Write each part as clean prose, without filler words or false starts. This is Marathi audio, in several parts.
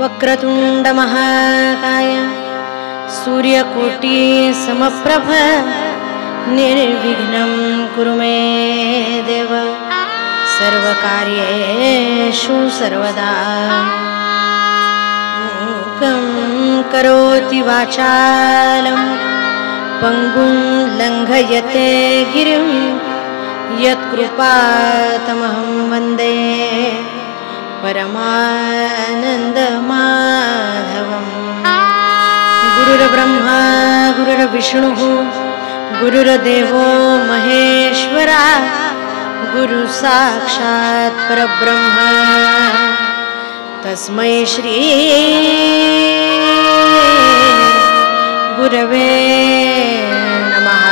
वक्रतुंड महाकाय सूर्यकोटि समप्रभ निर्विघ्नं कुरु मे देव सर्वकार्येषु सर्वदा मूकं करोति वाचालं पंगुं लंघयते गिरिं यत्कृपातमहं वन्दे परमानन्दमाधवम्। गुरुर्ब्रह्मा गुरुर्विष्णुः गुरुर्देवो महेश्वरा गुरु साक्षात् परब्रह्म तस्मै श्री गुरवे नमः।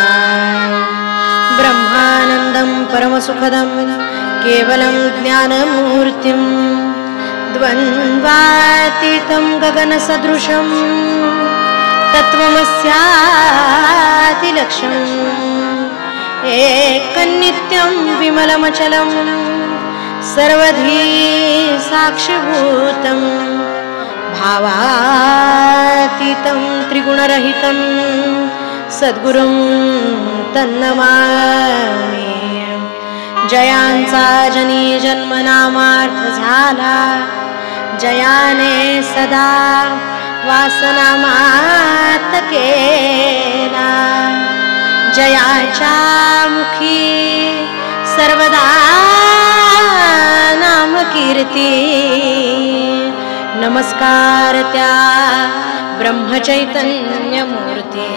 ब्रह्मानन्दं परमसुखदं केवलं ज्ञानमूर्तिं द्वन्द्वातीतं गगनसदृशं तत्त्वमस्यादिलक्ष्यम् एकनित्यं विमलमचलं सर्वधी साक्षिभूतं भावातीतं त्रिगुणरहितं सद्गुरुं तन्नमामि। जयांचा जनी जन्मनामार्थ झाला जयाने सदा वासनामात केला जयाच्या मुखी सर्वदा नाम कीर्ती नमस्कार त्या ब्रह्मचैतन्य मूर्ती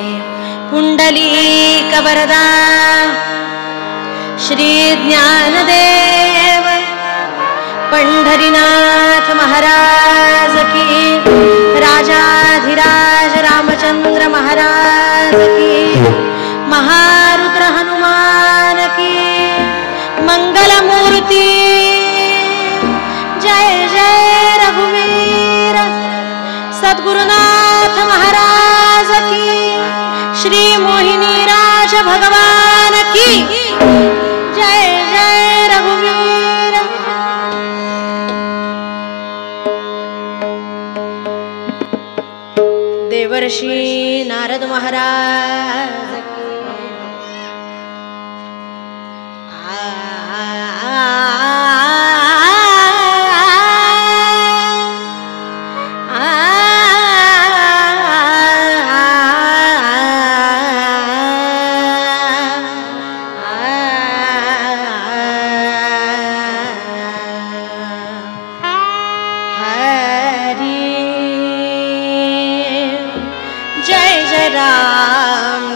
पुंडलीक वरदा श्री ज्ञानदेव पंढरीनाथ महाराज की राजाधिराज रामचंद्र महाराज की महारुद्र हनुमान की मंगलमूर्ति जय जय रघुवीर सद्गुरुनाथ महाराज की श्री मोहिनी राज भगवान की जय जय रघुवीर। देवर्षि नारद महाराज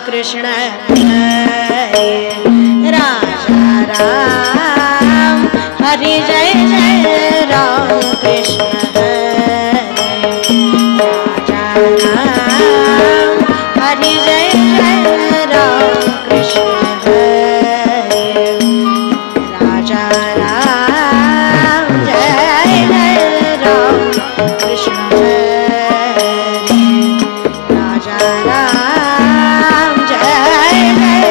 कृष्ण राजा राम हरि जय जय राम कृष्ण राजा राम हरि जय जय राम कृष्ण राजा राम जय जय राम कृष्ण राजा राम जय जय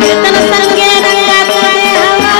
कीर्तन संगे रंगात देहवा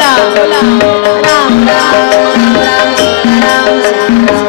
राम राम राम राम राम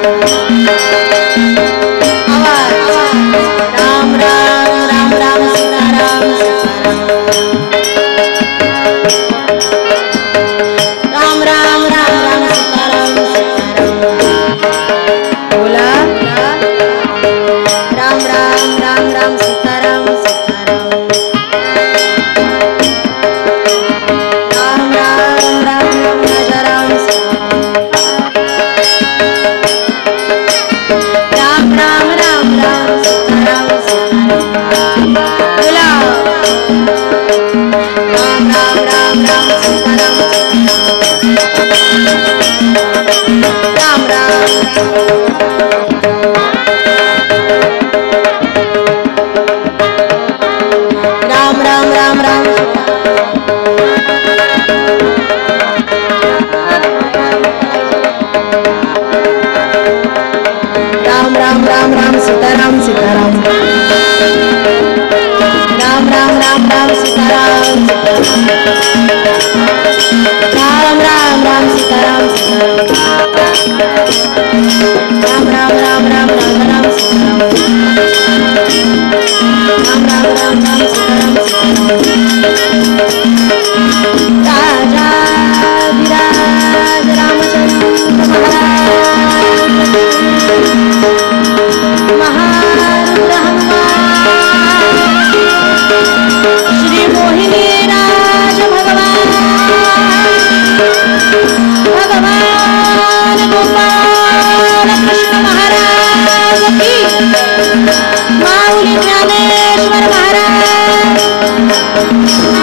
माऊली ज्ञानेश्वर महाराज,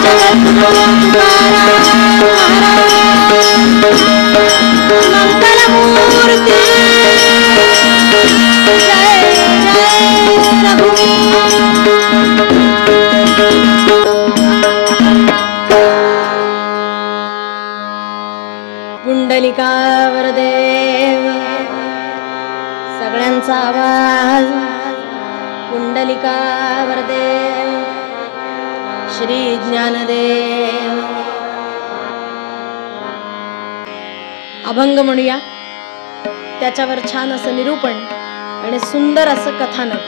जगद्गुरु तुकाराम महाराज, मंगलमूर्ती, जय जय रघुवीर. पुंडलिकावर देव, सगळ्यांचा आवाज. पुंडलिकावर देव, श्री ज्ञानदेव. अभंग म्हणूया, त्याच्यावर छान असं निरूपण आणि सुंदर असं कथानक.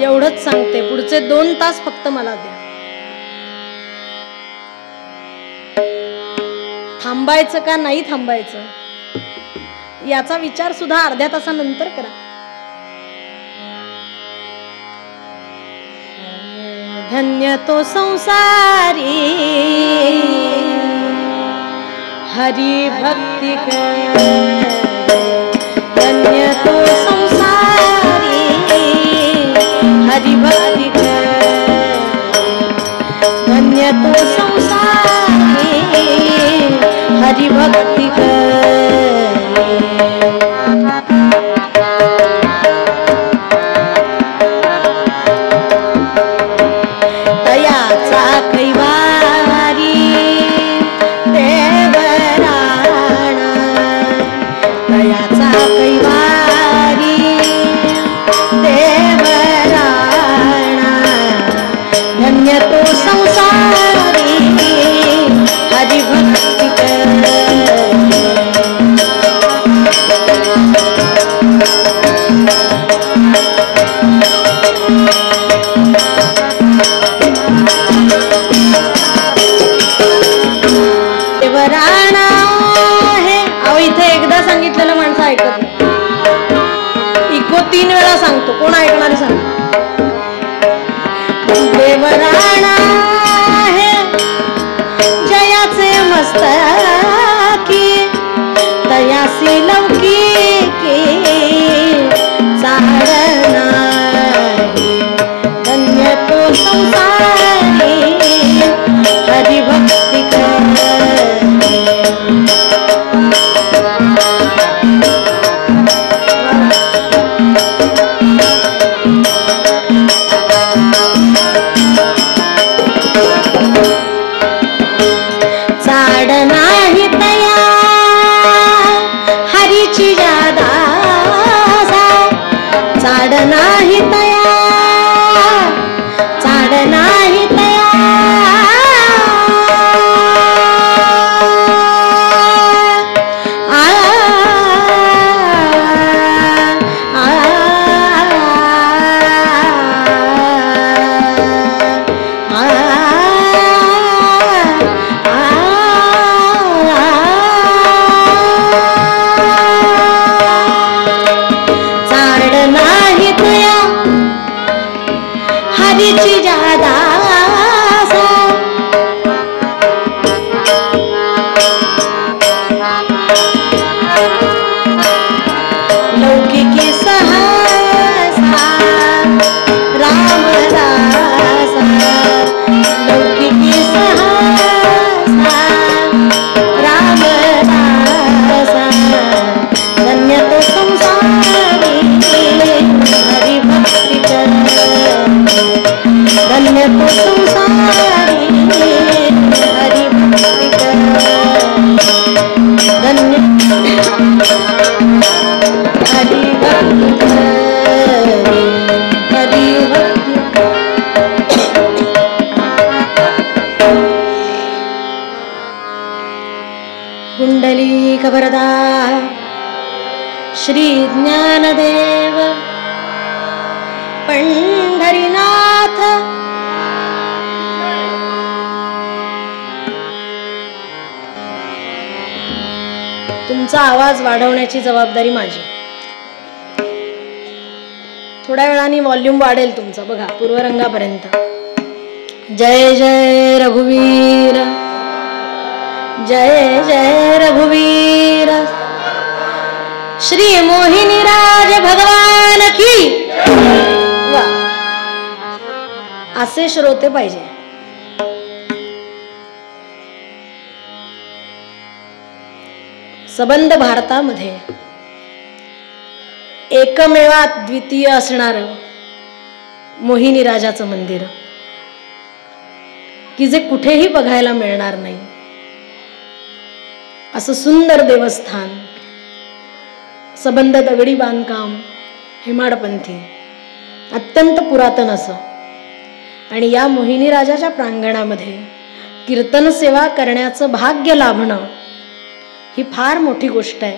एवढंच सांगते, पुढचे 2 तास फक्त मला द्या. थांबायचं का नाही थांबायचं याचा विचार सुद्धा अर्ध्या तासानंतर करा. धन्य तो संसारी हरि भक्ति कर, धन्य तो संसारी हरि भक्ति कर, धन्य तो संसारी हरि भक्ति कर. दयाचा कैवारी देवराणा, दयाचा कैवारी देवराणा, धन्य तो संसारी हरि भक्ति कर. देवराणा आहे. अहो इथे एकदा सांगितलेलं माणसं ऐकत नाही. इको 3 वेळा सांगतो, कोण ऐकणार सांग. देवराणा आहे जयाचे मस्तकी, दयासी लौकिकी चालना, धन्य तो संसारी हरि भक्ति कर. चाड नाही तया हरीची जादा, चाड नाही तया, चाड नाही तया, हरीची जादा, लौकिकी सहसा रामदासा, लौकिकी सहसा रामदासा, धन्य तो संसारी हरि भक्ति कर, धन्य तो संसारी हरि भक्ति कर, धन्य हरि भक्ति कर, हरि भक्ति कर. पुंडलिक वरदा श्री ज्ञानदेव पंढरीनाथ. तुमचा आवाज वाढवण्याची जबाबदारी माझी. थोड्या वेळाने व्हॉल्यूम वाढेल तुमचा, बघा पूर्वरंगापर्यंत. जय जय रघुवीर, जय जय रघुवीर. श्री मोहिनी राज भगवान की असे श्रोते पाहिजे. सबंध भारतामध्ये एकमेवात द्वितीय असणार मोहिनी राजाचं मंदिर, की जे कुठेही बघायला मिळणार नाही असं सुंदर देवस्थान, सबंध दगडी बांधकाम, हेमाडपंथी, अत्यंत पुरातन असं. आणि या मोहिनी राजाच्या प्रांगणामध्ये कीर्तन सेवा करण्याचं भाग्य लाभणं ही फार मोठी गोष्ट आहे.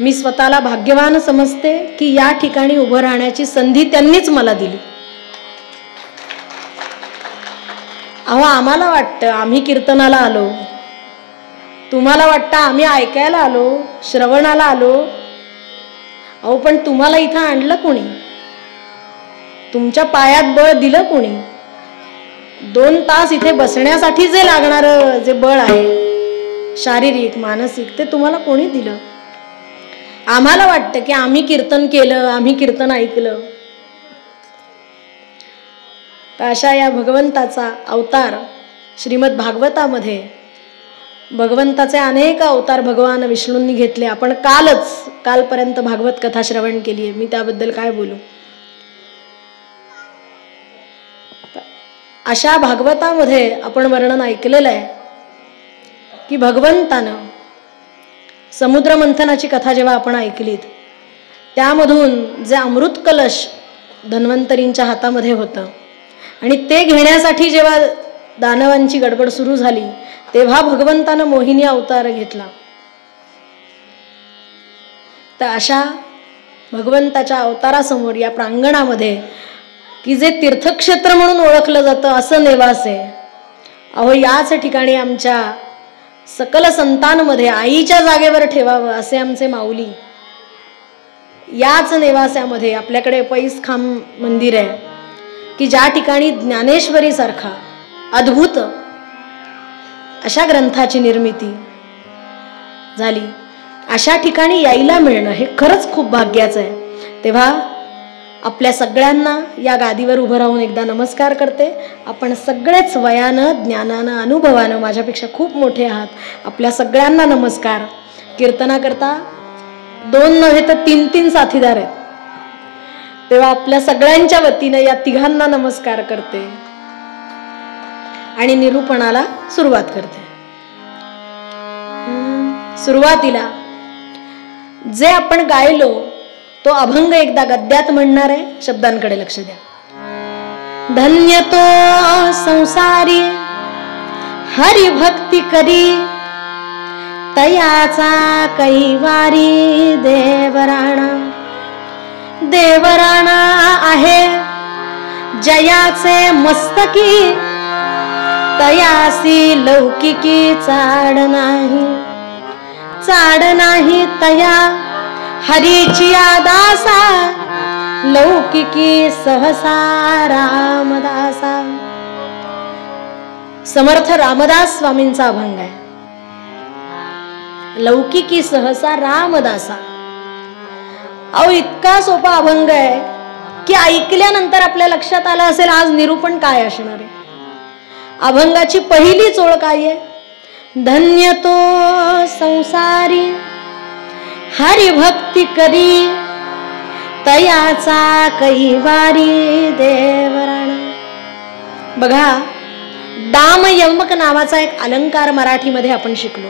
मी स्वतःला भाग्यवान समजते की या ठिकाणी उभं राहण्याची संधी त्यांनीच मला दिली. अहो, आम्हाला वाटतं आम्ही कीर्तनाला आलो, तुम्हाला वाटतं आम्ही ऐकायला आलो, श्रवणाला आलो. अहो, पण तुम्हाला इथं आणलं कोणी? तुमच्या पायात बळ दिलं कोणी? 2 तास इथे बसण्यासाठी जे लागणारं जे बळ आहे, शारीरिक मानसिक, ते तुम्हाला कोणी दिलं? आम्हाला वाटतं की आम्ही कीर्तन केलं, आम्ही कीर्तन ऐकलं. तर अशा या भगवंताचा अवतार श्रीमद भागवतामध्ये, भगवंताचे अनेक अवतार भगवान विष्णूंनी घेतले. आपण कालपर्यंत भागवत कथा श्रवण केली आहे, मी त्याबद्दल काय बोलू. अशा भागवतामध्ये आपण वर्णन ऐकलेलं आहे की भगवंतानं समुद्र मंथनाची कथा जेव्हा आपण ऐकलीत, त्यामधून जे अमृत कलश धन्वंतरींच्या हातामध्ये होतं आणि ते घेण्यासाठी जेव्हा दानवांची गडबड सुरू झाली, तेव्हा भगवंतानं मोहिनी अवतार घेतला. तर अशा भगवंताच्या अवतारासमोर या प्रांगणामध्ये, की जे तीर्थक्षेत्र म्हणून ओळखलं जातं असं नेवास आहे. अहो, याच ठिकाणी आमच्या सकल संतांमध्ये आईच्या जागेवर ठेवावं असे आमचे माऊली. याच नेवास्यामध्ये आपल्याकडे पैसखांब मंदिर आहे, की ज्या ठिकाणी ज्ञानेश्वरी सारखा अद्भुत अशा ग्रंथाची निर्मिती झाली. अशा ठिकाणी यायला मिळणं हे खरंच खूप भाग्याचं आहे. तेव्हा आपल्या सगळ्यांना या गादीवर उभं राहून एकदा नमस्कार करते. आपण सगळेच वयानं, ज्ञानानं, अनुभवानं माझ्यापेक्षा खूप मोठे आहात. आपल्या सगळ्यांना नमस्कार. कीर्तनाकरता 2 नव्हे तर 3 साथीदार आहेत. तेव्हा आपल्या सगळ्यांच्या वतीनं या तिघांना नमस्कार करते आणि निरूपणाला सुरुवात करते. सुरुवातीला जे आपण गायलो तो अभंग एकदा गद्यात म्हणणार आहे. शब्दांकडे लक्ष द्या. धन्य तो संसारी हरी भक्ती करी, तयाचा कैवारी देवराणा. देवराणा आहे जयाचे मस्तकी, तयासी लौकिकी चाड नाही. चाड नाही तया हरीची आदासा, लौकिकी सहसा रामदासा. समर्थ रामदास स्वामींचा अभंग आहे. लौकिकी सहसा रामदासा. अहो, इतका सोपा अभंग आहे की ऐकल्यानंतर आपल्या लक्षात आलं असेल आज निरूपण काय असणार आहे. अभंगाची पहिलीच ओळ काय आहे? धन्य तो संसारी हरी भक्ती करी, तयाचा कैवारी देवराणा. बघा, दाम यमक नावाचा एक अलंकार मराठीमध्ये आपण शिकलो.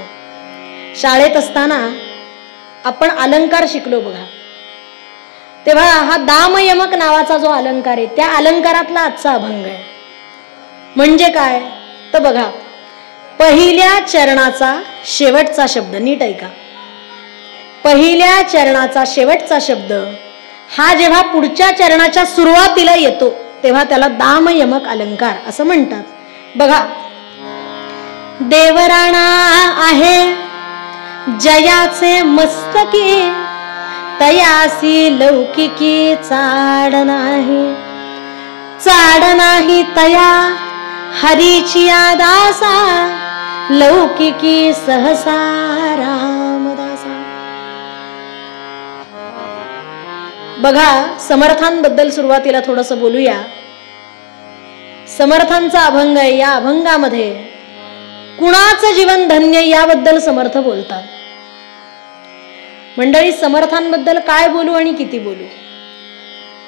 शाळेत असताना आपण अलंकार शिकलो बघा. तेव्हा हा दाम यमक नावाचा जो अलंकार आहे, त्या अलंकारातला आजचा अभंग आहे. म्हणजे काय तर बघा, पहिल्या चरणाचा शेवटचा शब्द नीट ऐका. पहिल्या चरणाचा शेवटचा शब्द हा जेव्हा पुढच्या चरणाच्या सुरुवातीला येतो तेव्हा त्याला दाम यमक अलंकार असं म्हणतात. बघा, देवराणा आहे जयाचे मस्तकी, तयासी लौकिकी चाड नाही. चाड नाही तया हरीची आदासा, लौकिकी सहसा रामदासा. बघा, समर्थांबद्दल सुरुवातीला थोडंसं बोलूया. समर्थांचा अभंग आहे. या अभंगामध्ये कुणाचं जीवन धन्य याबद्दल समर्थ बोलतात. मंडळी, समर्थांबद्दल काय बोलू आणि किती बोलू?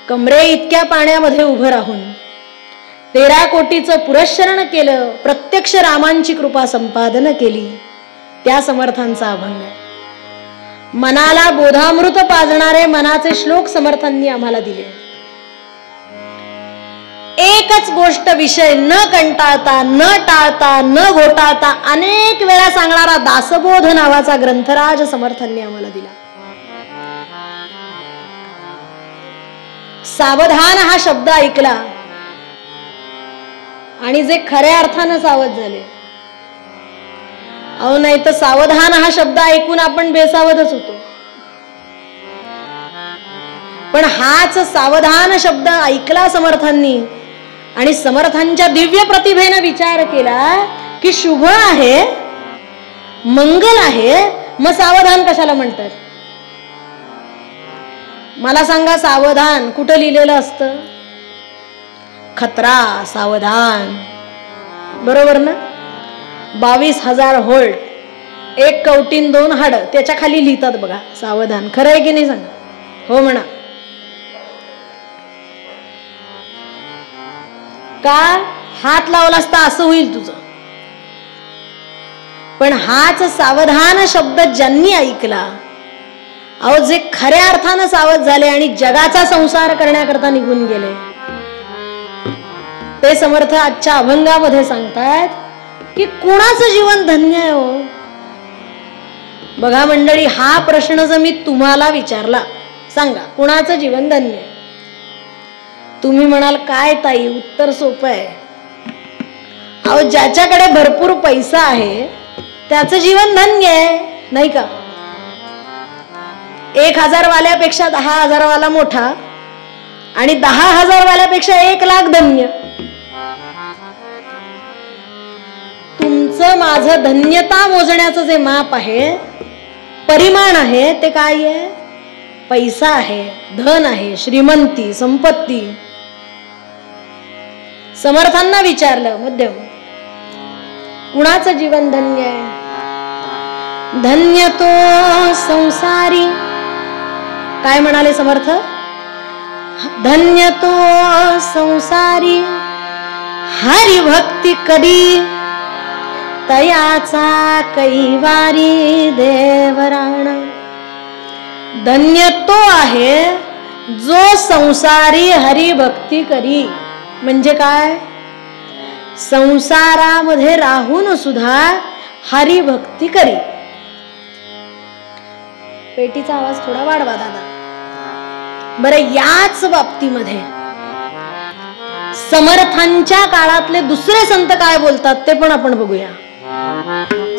कमरे इतक्या पाण्यामध्ये उभं राहून 13 कोटीचं पुरश्चरण केलं, प्रत्यक्ष रामांची कृपा संपादन केली, त्या समर्थांचा अभंग आहे. मनाला बोधामृत पाजणारे मनाचे श्लोक समर्थांनी आम्हाला दिले. एकच गोष्ट विषय न कंटाळता, न टाळता, न घोटाळता अनेक वेळा सांगणारा दासबोध नावाचा ग्रंथराज समर्थांनी आम्हाला दिला. सावधान हा शब्द ऐकला आणि जे खऱ्या अर्थानं सावध झाले. अहो, नाही तर सावधान हा शब्द ऐकून आपण बेसावधच होतो. पण हाच सावधान शब्द ऐकला समर्थांनी आणि समर्थांच्या दिव्य प्रतिभेने विचार केला की शुभ आहे, मंगल आहे, मग सावधान कशाला म्हणतात? मला सांगा, सावधान कुठं लिहिलेलं असतं? खतरा, सावधान, बरोबर ना? 22,000 व्होल्ट, 1 कवटीन 2 हाड, त्याच्या खाली लिहितात बघा सावधान. खरं आहे की नाही सांगा? हो म्हणा. का? हात लावला असता असं होईल तुझं. पण हाच सावधान शब्द ज्यांनी ऐकला, अहो, जे खऱ्या अर्थानं सावध झाले आणि जगाचा संसार करण्याकरता निघून गेले, ते समर्थ आजच्या अभंगामध्ये सांगतात की कुणाचं जीवन धन्य आहे हो? बघा मंडळी, हा प्रश्न जर मी तुम्हाला विचारला, सांगा कुणाचं जीवन धन्य आहे? तुम्ही म्हणाल काय ताई, उत्तर सोपं आहे. अहो, ज्याच्याकडे भरपूर पैसा आहे त्याचं जीवन धन्य आहे, नाही का? 1,000 वाल्यापेक्षा 10,000 वाला मोठा आणि 10,000 वाल्यापेक्षा 1,00,000 धन्य. तुमचं माझं धन्यता मोजण्याचं जे माप आहे, परिमाण आहे, ते काय आहे? पैसा आहे, धन आहे, श्रीमंती, संपत्ती. समर्थांना विचारलं मध्यम, कुणाचं जीवन धन्य आहे? धन्य तो संसारी. काय म्हणाले समर्थ? धन्य तो संसारी हरिभक्ती करी, तयाचा कैवारी देवराणा. धन्य तो आहे जो संसारी हरिभक्ती करी. म्हणजे काय? संसारामध्ये राहून सुद्धा हरिभक्ती करी. पेटीचा आवाज थोडा वाढवा दादा. बरं, याच बाबतीमध्ये समर्थांच्या काळातले दुसरे संत काय बोलतात ते पण आपण बघूया.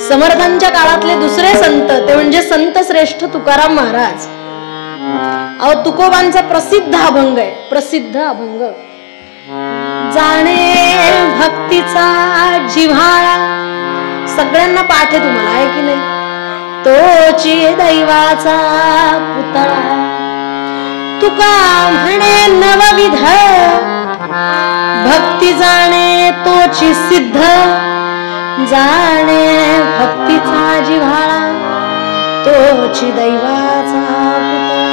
समर्थांच्या काळातले दुसरे संत ते म्हणजे संत श्रेष्ठ तुकाराम महाराज. अहो, तुकोबांचा प्रसिद्ध अभंग आहे, प्रसिद्ध अभंग. जाणे भक्तीचा जिव्हाळा, सगळ्यांना पाठ आहे तुम्हाला, आहे की नाही? तोची दैवाचा पुतळा, तुका म्हणे नवविध, भक्ती जाणे तोची सिद्ध, जाणे भक्तीचा जिव्हाळा, तोची दैवाचा पुतळा.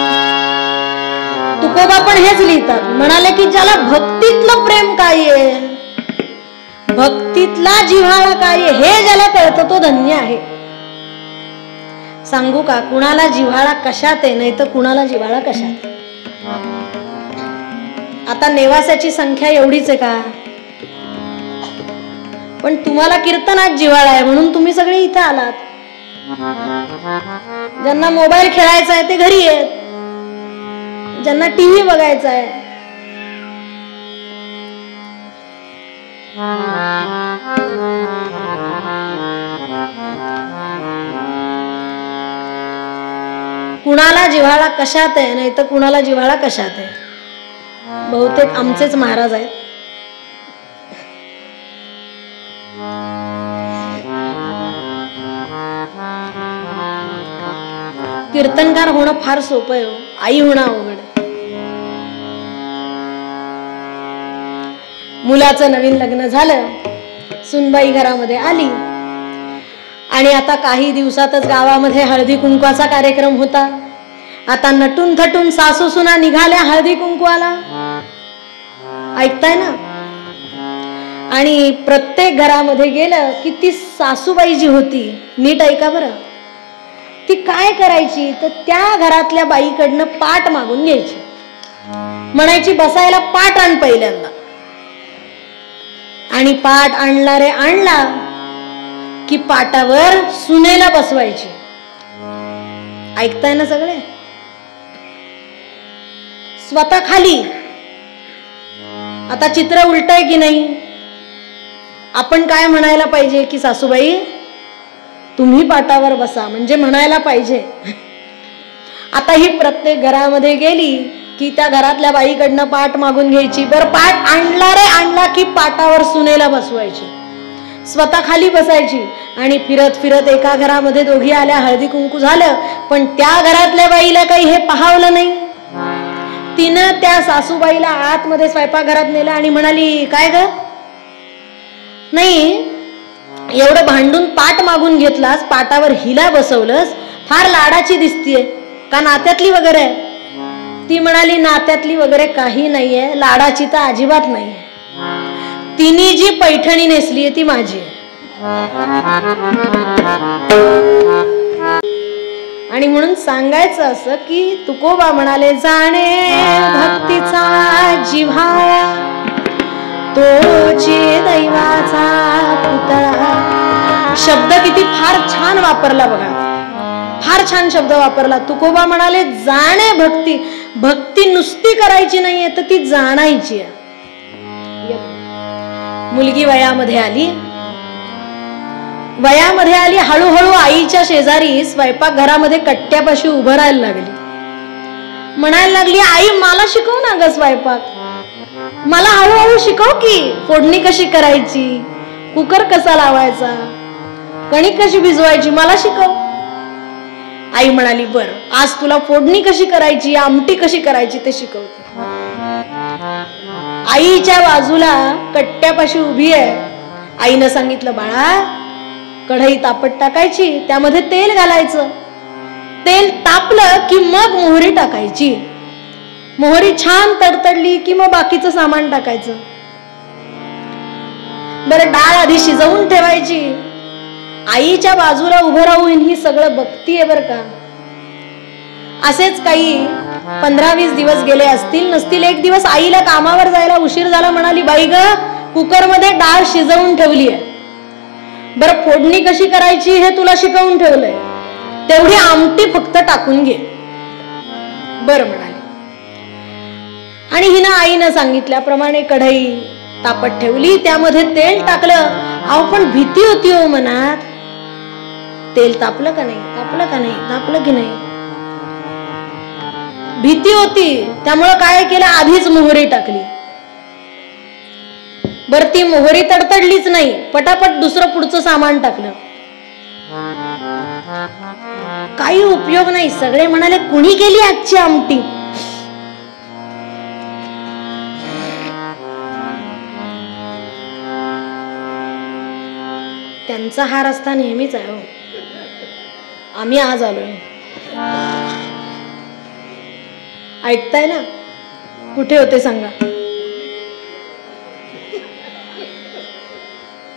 तुकोबा पण हेच लिहितात. म्हणाले की ज्याला भक्तीतलं प्रेम काय आहे, भक्तीतला जिव्हाळा काय आहे, हे ज्याला कळतं तो धन्य आहे. सांगू का, कुणाला जिव्हाळा कशात आहे, नाही तर कुणाला जिव्हाळा कशात आहे? आता नेवासाची संख्या एवढीच आहे का? पण तुम्हाला कीर्तनात जिव्हाळा आहे म्हणून तुम्ही सगळे इथे आलात. ज्यांना मोबाईल खेळायचा आहे ते घरी आहेत, ज्यांना टीव्ही बघायचा आहे. कुणाला जिव्हाळा कशात आहे, नाही तर कुणाला जिव्हाळा कशात आहे? बहुतेक आमचेच महाराज आहेत. कीर्तनकार होणं फार सोपं आहे, आई होणं अवघड. मुलाचं नवीन लग्न झालं, सुनबाई घरामध्ये आली आणि आता काही दिवसातच गावामध्ये हळदी कुंकवाचा कार्यक्रम होता. आता नटून थटून सासू सुना निघाल्या हळदी कुंकवाला. ऐकताय ना? आणि प्रत्येक घरामध्ये गेलं की ती सासूबाई जी होती, नीट ऐका बरं, ती काय करायची तर त्या घरातल्या बाईकडनं पाट मागून घ्यायची. म्हणायची बसायला पाट आण पहिल्यांदा. आणि पाट आणणारे आणला की पाटावर सुनेला बसवायची. ऐकताय ना सगळे? स्वतः खाली. आता चित्र उलटय की नाही? आपण काय म्हणायला पाहिजे की सासूबाई तुम्ही पाटावर बसा, म्हणजे म्हणायला पाहिजे. आता ही प्रत्येक घरामध्ये गेली की त्या घरातल्या बाईकडनं पाट मागून घ्यायची. बरं, पाट आणला की पाटावर सुनेला बसवायची, स्वतः खाली बसायची. आणि फिरत फिरत एका घरामध्ये दोघी आल्या, हळदी कुंकू झालं, पण त्या घरातल्या बाईला काही हे पाहावलं नाही. तिनं त्या सासूबाईला आतमध्ये स्वयंपाकघरात नेलं आणि म्हणाली, काय ग, नाही एवढं भांडून पाट मागून घेतलास, पाटावर हिला बसवलंस, फार लाडाची दिसतीये का, नात्यातली वगैरे आहे? ती म्हणाली, नात्यातली वगैरे काही नाहीये, लाडाची तर अजिबात नाहीये. तिने जी पैठणी नेसली ती माझी आहे. आणि म्हणून सांगायचं असं की तुकोबा म्हणाले, जाणे भक्तीचा जिव्हाळा तोचे दैवाचा पुतळा. शब्द किती फार छान वापरला बघा, फार छान शब्द वापरला. तुकोबा म्हणाले, जाणे भक्ती. भक्ती नुसती करायची नाहीये तर ती जाणायची आहे. मुलगी वयामध्ये आली, हळूहळू आईच्या शेजारी स्वयंपाक घरामध्ये कट्ट्यापाशी उभं राहायला लागली. म्हणायला लागली, आई मला शिकव ना ग स्वयंपाक, मला हळूहळू शिकव की, फोडणी कशी करायची, कुकर कसा लावायचा, कणिक कशी भिजवायची, मला शिकव. आई म्हणाली, बर आज तुला फोडणी कशी करायची, आमटी कशी करायची ते शिकवते. आईच्या बाजूला कट्ट्यापाशी उभी आहे. आईनं सांगितलं, बाळा कढई तापत टाकायची, त्यामध्ये तेल घालायचं, तेल तापलं की मग मोहरी टाकायची, मोहरी छान तडतडली की मग बाकीचं सामान टाकायचं. बरं, डाळ आधी शिजवून ठेवायची. आईच्या बाजूला उभं राहून ही सगळं बघतीये बर का. असेच काही 15-20 दिवस गेले असतील नसतील. एक दिवस आईला कामावर जायला उशीर झाला. म्हणाली, बाई ग, कुकर मध्ये डाळ शिजवून ठेवली आहे, बरं फोडणी कशी करायची हे तुला शिकवून ठेवलंय, तेवढी आमटी फक्त टाकून घे. बरं म्हणाली. आणि हिनं आईनं सांगितल्याप्रमाणे कढई तापत ठेवली, त्यामध्ये तेल टाकलं. अहो पण भीती होती हो मनात, तेल तापलं का नाही, तापलं का नाही, तापलं की नाही, भीती होती. त्यामुळं काय केलं, आधीच मोहरी टाकली. बर, ती मोहरी तडतडलीच नाही, पटापट दुसरं पुढचं सामान टाकलं. काही उपयोग नाही. सगळे म्हणाले, कुणी केली आजची आमटी? त्यांचा हा रस्ता नेहमीच आहे हो. आम्ही आज आलोय. ऐकताय ना? कुठे होते सांगा?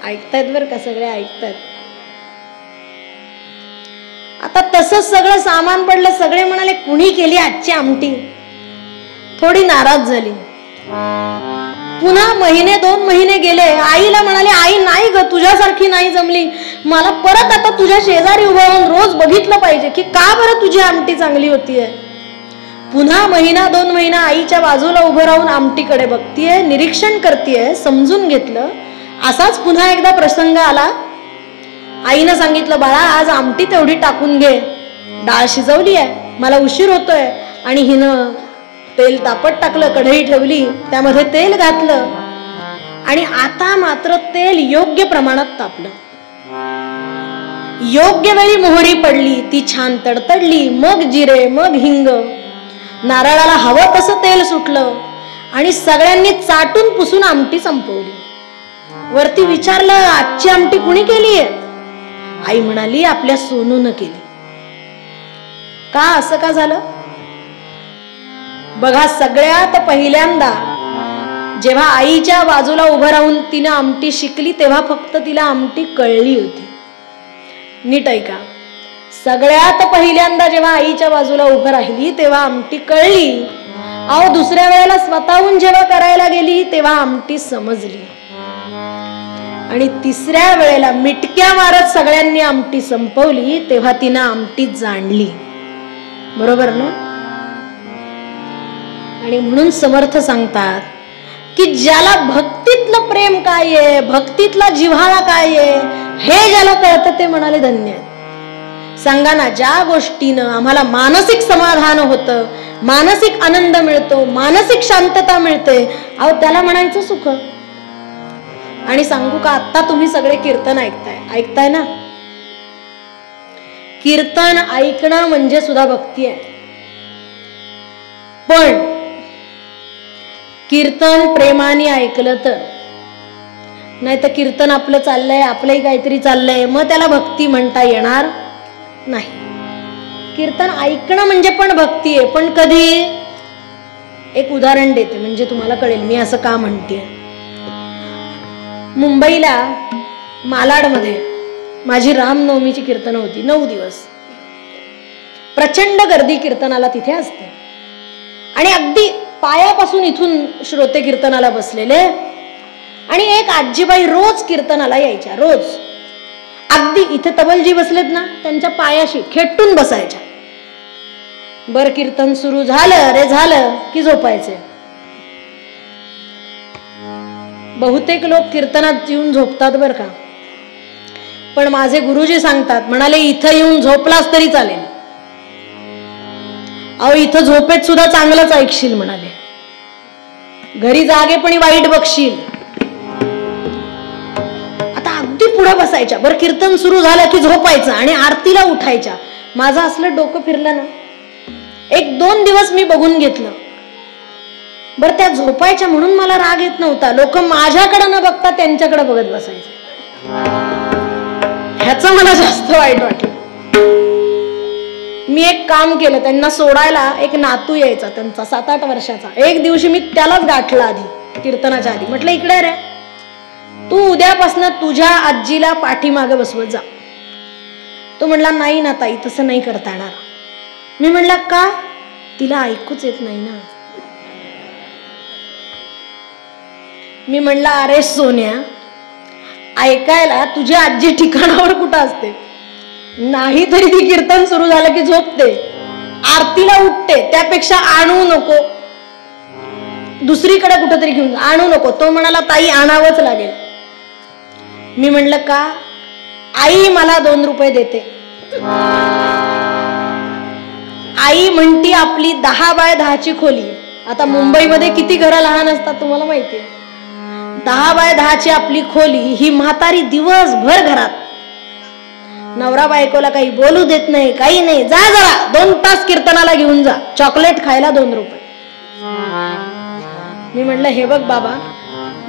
ऐकतायत बरं का, सगळे ऐकतायत. आता तसंच सगळं सामान पडलं. सगळे म्हणाले, कुणी केली आजची आमटी? थोडी नाराज झाली. पुन्हा 1-2 महिने गेले. आईला म्हणाले, आई नाही ग, तुझ्यासारखी नाही जमली, मला परत आता तुझ्या शेजारी उभं राहून रोज बघितलं पाहिजे की का बरं तुझी आमटी चांगली होतीये. पुन्हा 1-2 महिना आईच्या बाजूला उभं राहून आमटीकडे बघतीये, निरीक्षण करतीये, समजून घेतलं. असाच पुन्हा एकदा प्रसंग आला. आईनं सांगितलं, बाळा आज आमटी तेवढी टाकून घे, डाळ शिजवली आहे, मला उशीर होतोय. आणि हिनं तेल तापत टाकलं, कढई ठेवली, त्यामध्ये तेल घातलं आणि आता मात्र तेल योग्य प्रमाणात तापलं. योग्य वेळी मोहरी पडली, ती छान तडतडली, मग जिरे, मग हिंग, नारळाला हवं तसं तेल सुटलं आणि सगळ्यांनी चाटून पुसून आमटी संपवली. वरती विचारलं, आजची आमटी कुणी केली आहे? आई म्हणाली, आपल्या सोनून केली. का असं का झालं? बघा, सगळ्यात पहिल्यांदा जेव्हा आईच्या बाजूला उभं राहून तिने आमटी शिकली तेव्हा फक्त तिला आमटी कळली होती. नीट ऐका, सगळ्यात पहिल्यांदा जेव्हा आईच्या बाजूला उभं राहिली तेव्हा आमटी कळली. अहो, दुसऱ्या वेळेला स्वतःहून जेव्हा करायला गेली तेव्हा आमटी समजली. आणि तिसऱ्या वेळेला मिटक्या मारत सगळ्यांनी आमटी संपवली तेव्हा तिनं आमटी जाणली. बरोबर ना? आणि म्हणून समर्थ सांगतात की ज्याला भक्तीतलं प्रेम काय आहे, भक्तीतला जिव्हाळा काय आहे, हे ज्याला कळतं ते म्हणाले धन्य आहे. सांगा ना, ज्या गोष्टीनं आम्हाला मानसिक समाधान होतं, मानसिक आनंद मिळतो, मानसिक शांतता मिळते, अहो त्याला म्हणायचं सुख. आणि सांगू का, आता तुम्ही सगळे कीर्तन ऐकताय ना? कीर्तन ऐकणं म्हणजे सुद्धा भक्ती आहे. पण कीर्तन प्रेमाने ऐकलं तर, नाही तर कीर्तन आपलं चाललंय, आपलंही काहीतरी चाललंय, मग त्याला भक्ती म्हणता येणार नाही. कीर्तन ऐकणं म्हणजे पण भक्ती आहे. पण कधी? एक उदाहरण देते म्हणजे तुम्हाला कळेल मी असं का म्हणते. मुंबईला मालाडमध्ये माझी रामनवमीची कीर्तन होती. 9 दिवस प्रचंड गर्दी कीर्तनाला तिथे असते. आणि अगदी पायापासून इथून श्रोते कीर्तनाला बसलेले. आणि एक आजीबाई रोज कीर्तनाला यायच्या. रोज अगदी इथे तबलजी बसलेत ना, त्यांच्या पायाशी खेटून बसायच्या. बर कीर्तन सुरू झालं रे झालं की झोपायचे. बहुतेक लोक कीर्तनात येऊन झोपतात बर का. पण माझे गुरुजी सांगतात, म्हणाले इथं येऊन झोपलास तरी चालेल, अहो इथं झोपेत सुद्धा चांगलंच ऐकशील म्हणाले. घरी जागेपणी वाईट बघशील. आता अगदी पुढे बसायच्या. बरं कीर्तन सुरू झालं की झोपायचं आणि आरतीला उठायच्या. माझं असलं डोकं फिरलं ना, 1-2 दिवस मी बघून घेतलं. बरं त्या झोपायच्या म्हणून मला राग येत नव्हता. लोक माझ्याकडे न बघता त्यांच्याकडे बघत बसायचे. ह्याचं मला जास्त वाईट वाटलं. मी एक काम केलं, त्यांना सोडायला एक नातू यायचा त्यांचा 7-8 वर्षाचा. एक दिवशी मी त्यालाच गाठला आधी कीर्तनाच्या आधी. म्हटलं इकडे रे, तू उद्यापासून तुझ्या आजीला पाठीमागे बसवत जा. तो म्हणला नाही ना ताई, तसं नाही करता येणार. मी म्हणला का? तिला ऐकूच येत नाही ना. मी म्हणला अरे सोन्या, ऐकायला तुझी आजी ठिकाणावर कुठं असते? नाही तरी ती कीर्तन सुरू झालं की झोपते, आरतीला उठते. त्यापेक्षा आणू नको, दुसरीकडे कुठेतरी घेऊन जा, आणू नको. तो म्हणाला ताई आणावंच लागेल. मी म्हणलं का? आई मला 2 रुपये देते. आई म्हणती आपली 10 बाय 10ची खोली. आता मुंबईमध्ये किती घरं लहान असतात तुम्हाला माहितीये. 10 बाय 10ची आपली खोली. ही म्हातारी दिवसभर घरात, नवरा बायकोला काही बोलू देत नाही, काही नाही. जा जरा 2 तास कीर्तनाला घेऊन जा, चॉकलेट खायला 2 रुपये. मी म्हणलं हे बघ बाबा,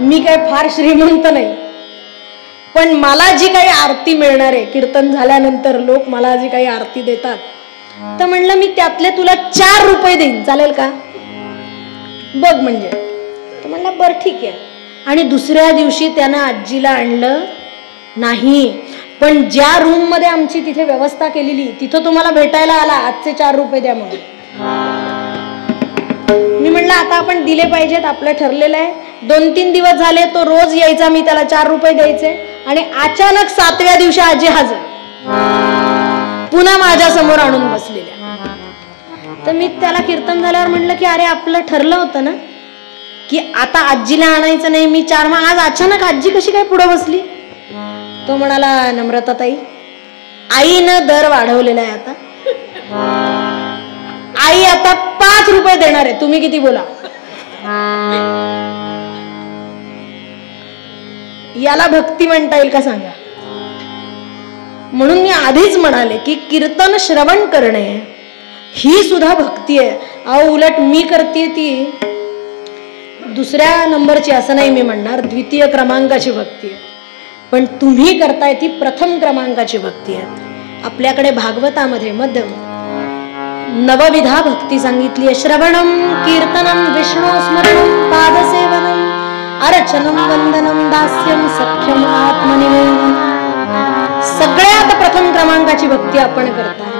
मी काय फार श्रीमंत नाही, पण मला जी काही आरती मिळणार आहे कीर्तन झाल्यानंतर, लोक मला जी काही आरती देतात, तर म्हणलं मी त्यातले तुला 4 रुपये देईन, चालेल का? बघ म्हणजे. तर म्हणलं बरं ठीक आहे. आणि दुसऱ्या दिवशी त्यानं आजीला आणलं. नाही, पण ज्या रूम मध्ये आमची तिथे व्यवस्था केलेली तिथं तुम्हाला भेटायला आला, आजचे 4 रुपये द्या म्हणून. मी म्हणलं आता आपण दिले पाहिजेत, आपलं ठरलेलं आहे. 2-3 दिवस झाले तो रोज यायचा, मी त्याला 4 रुपये द्यायचे. आणि अचानक 7व्या दिवशी आजी हजर, पुन्हा माझ्या समोर आणून बसलेल्या. तर मी त्याला कीर्तन झाल्यावर म्हणलं की अरे आपलं ठरलं होतं ना की आता आजीला आणायचं नाही, मी 4. मग आज अचानक आजी कशी काय पुढे बसली? तो म्हणाला नम्रता ताई, आईनं दर वाढवलेला आहे आता. आई आता 5 रुपये देणार आहे, तुम्ही किती बोला. याला भक्ती म्हणता येईल का सांगा? म्हणून मी आधीच म्हणाले की कीर्तन श्रवण करणे ही सुद्धा भक्ती आहे. अहो उलट मी करते ती दुसऱ्या नंबरची असं नाही मी म्हणणार, द्वितीय क्रमांकाची भक्ती आहे, पण तुम्ही करताय ती प्रथम क्रमांकाची भक्ती आहे. आपल्याकडे भागवतामध्ये मध्यम नवविधा भक्ती सांगितली आहे. श्रवणम कीर्तनम विष्णू स्मरणम पादसेवनम अर्चनम वंदनम दास्यम सख्यम आत्मनिवेदनम. सगळ्यात प्रथम क्रमांकाची भक्ती आपण करताय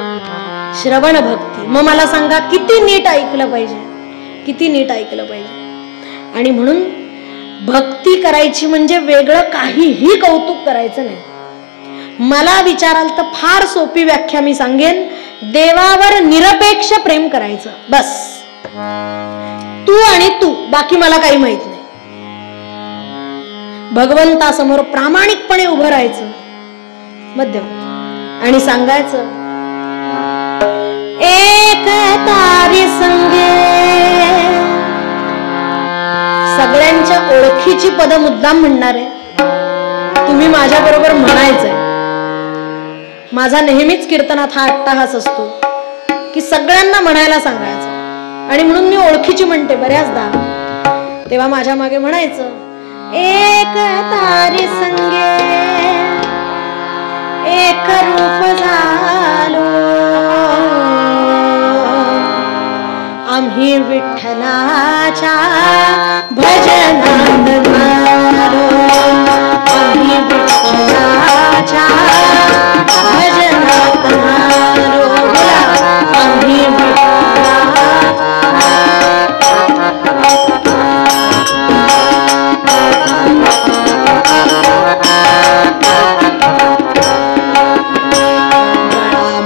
श्रवण भक्ती. मग मला सांगा किती नीट ऐकलं पाहिजे, किती नीट ऐकलं पाहिजे. आणि म्हणून भक्ती करायची म्हणजे वेगळं काहीही कौतुक करायचं नाही. मला विचाराल तर फार सोपी व्याख्या मी सांगेन, देवावर निरपेक्ष प्रेम करायचं बस. तू आणि तू, बाकी मला काही माहित नाही. भगवंतासमोर प्रामाणिकपणे उभं राहायचं मध्यम आणि सांगायचं एक तारी संगे. सगळ्यांच्या ओळखीची पद मुद्दाम म्हणणार आहे, तुम्ही माझ्या बरोबर म्हणायचंय. माझा नेहमीच कीर्तनात हा अट्टाहास असतो की सगळ्यांना म्हणायला सांगायचं, आणि म्हणून मी ओळखीची म्हणते बऱ्याचदा. तेव्हा माझ्या मागे म्हणायचं एक तारी संगे एक रूप झालो, आम्ही विठ्ठलाच्या भजनात झालो, आम्ही विठ्ठलाच्या भजनात झालो, आम्ही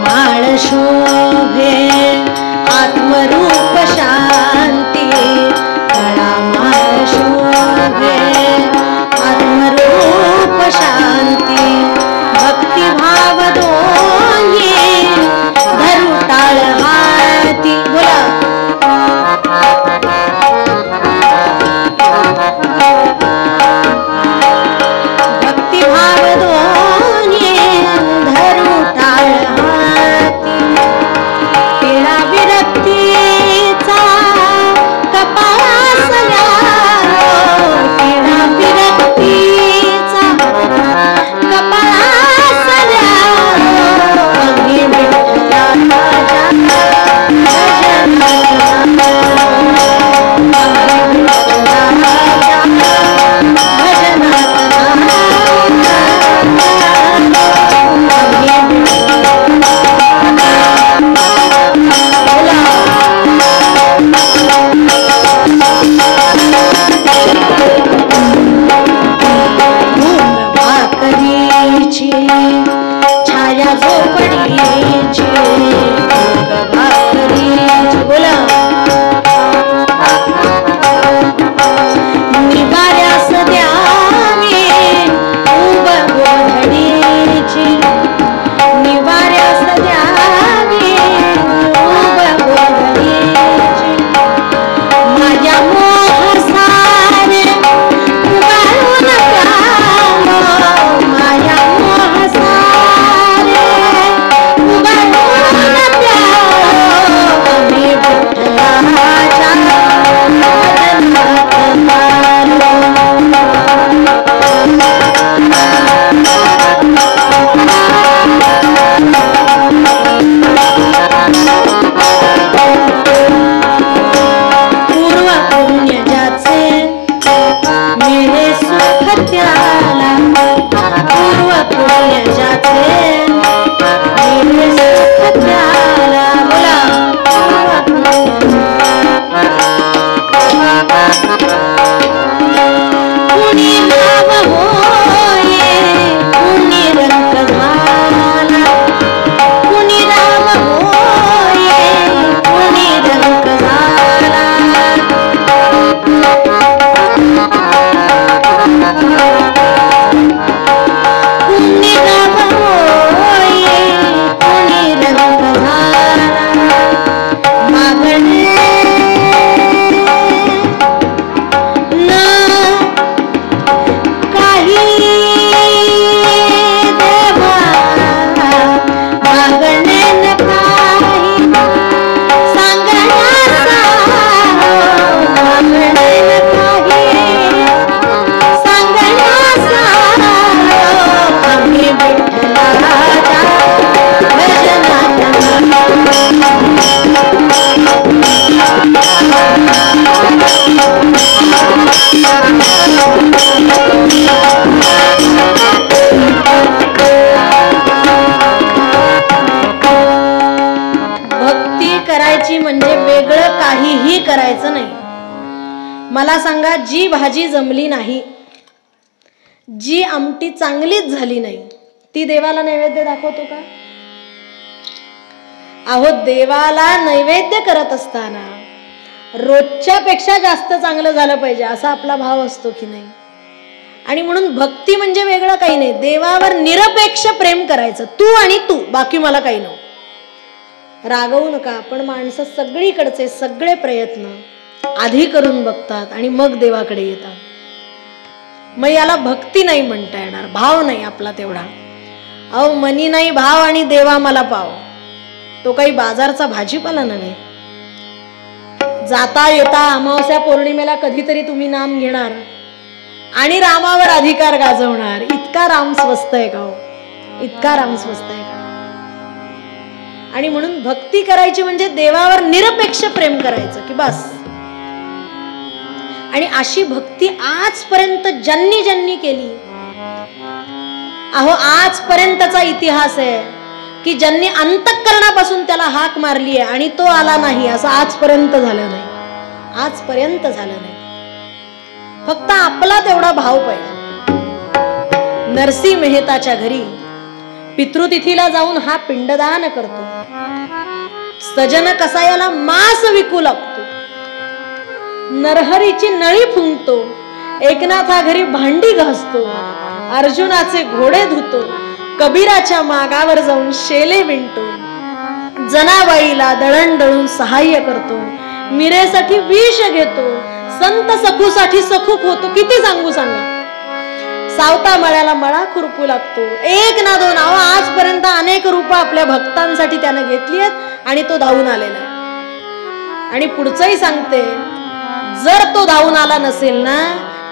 माळ शोभे आत्मरूप शांती, माळ शोभे आत्मरूप शांती, भक्तिभाव दोन्ही धरू टाळ हाती. बोला भक्तिभाव दोन्ही धरू टाळ हाती, पिळा विरक्तीचा कपाळास ल्यालो, पिळा विरक्तीचा कपाळास ल्यालो, आम्ही विठ्ठलाच्या भजनात झालो, आम्ही विठ्ठलाच्या भजनात भाकरीची छाया झोपडीची, भाकरीची बोला निवाऱ्यास द्यावी उब गोधडीची, निवाऱ्यास द्यावी उब गोधडीची, माझ्या मोह सारे उगाळून प्यालो, माझ्या मोह सारे उगाळून प्यालो, आम्ही विठ्ठलाच्या भजनात झालो. पूर्व पुण्य ज्याचे मिळे सुख त्याला, पूर्व पुण्य ज्याचे मिळे सुख त्याला. बोला पूर्व कुणी नाव होये कुणी रंग झाला, कुणी नाव होये कुणी रंग झाला, कुणी नाव होये कुणी रंग झाला. मागणे करायचं नाही. मला सांगा, जी भाजी जमली नाही, जी आमटी चांगलीच झाली नाही, ती देवाला नैवेद्य दाखवतो का? अहो, देवाला नैवेद्य करत असताना रोजच्या पेक्षा जास्त चांगलं झालं पाहिजे असा आपला भाव असतो की नाही? आणि म्हणून भक्ती म्हणजे वेगळं काही नाही, देवावर निरपेक्ष प्रेम करायचं, तू आणि तू, बाकी मला काही नको. रागवू नका. पण माणसं सगळीकडचे सगळे प्रयत्न आधी करून बघतात आणि मग देवाकडे येतात. मग याला भक्ती नाही म्हणता येणार, भाव नाही आपला तेवढा. अहो, मनी नाही भाव आणि देवा मला पाव, तो काही बाजारचा भाजीपाला नव्हे. जाता येता अमावस्या पौर्णिमेला कधीतरी तुम्ही नाम घेणार आणि रामावर अधिकार गाजवणार. इतका राम स्वस्त आहे का हो? इतका राम स्वस्त आहे का? आणि म्हणून भक्ती करायची म्हणजे देवावर निरपेक्ष प्रेम करायचं की बस. आणि अशी भक्ती आजपर्यंत ज्यांनी ज्यांनी केली, अहो आजपर्यंतचा इतिहास आहे की ज्यांनी अंतःकरणापासून त्याला हाक मारली आहे आणि तो आला नाही, असं आजपर्यंत झालं नाही. आजपर्यंत झालं नाही. फक्त आपला तेवढा भाव पाहिजे. नरसी मेहताच्या घरी पितृतिथीला जाऊन हा पिंडदान करतो. सजन कसायाला मांस विकू लागतो. नरहरीची नळी फुंकतो. एकनाथा घरी भांडी घासतो. अर्जुनाचे घोडे धुतो. कबीराच्या मागावर जाऊन शेले विणतो. जनाबाईला दळण दळून सहाय्य करतो. मिरेसाठी विष घेतो. संत सखूसाठी सखूक होतो. किती सांगू सांगा. सावता मळ्याला मळा खुरपू लागतो. एक ना दोन, आजपर्यंत अनेक रूप आपल्या भक्तांसाठी त्याने घेतली आहेत आणि तो धावून आलेला आहे. आणि पुढचंही सांगते, जर तो धावून आला नसेल ना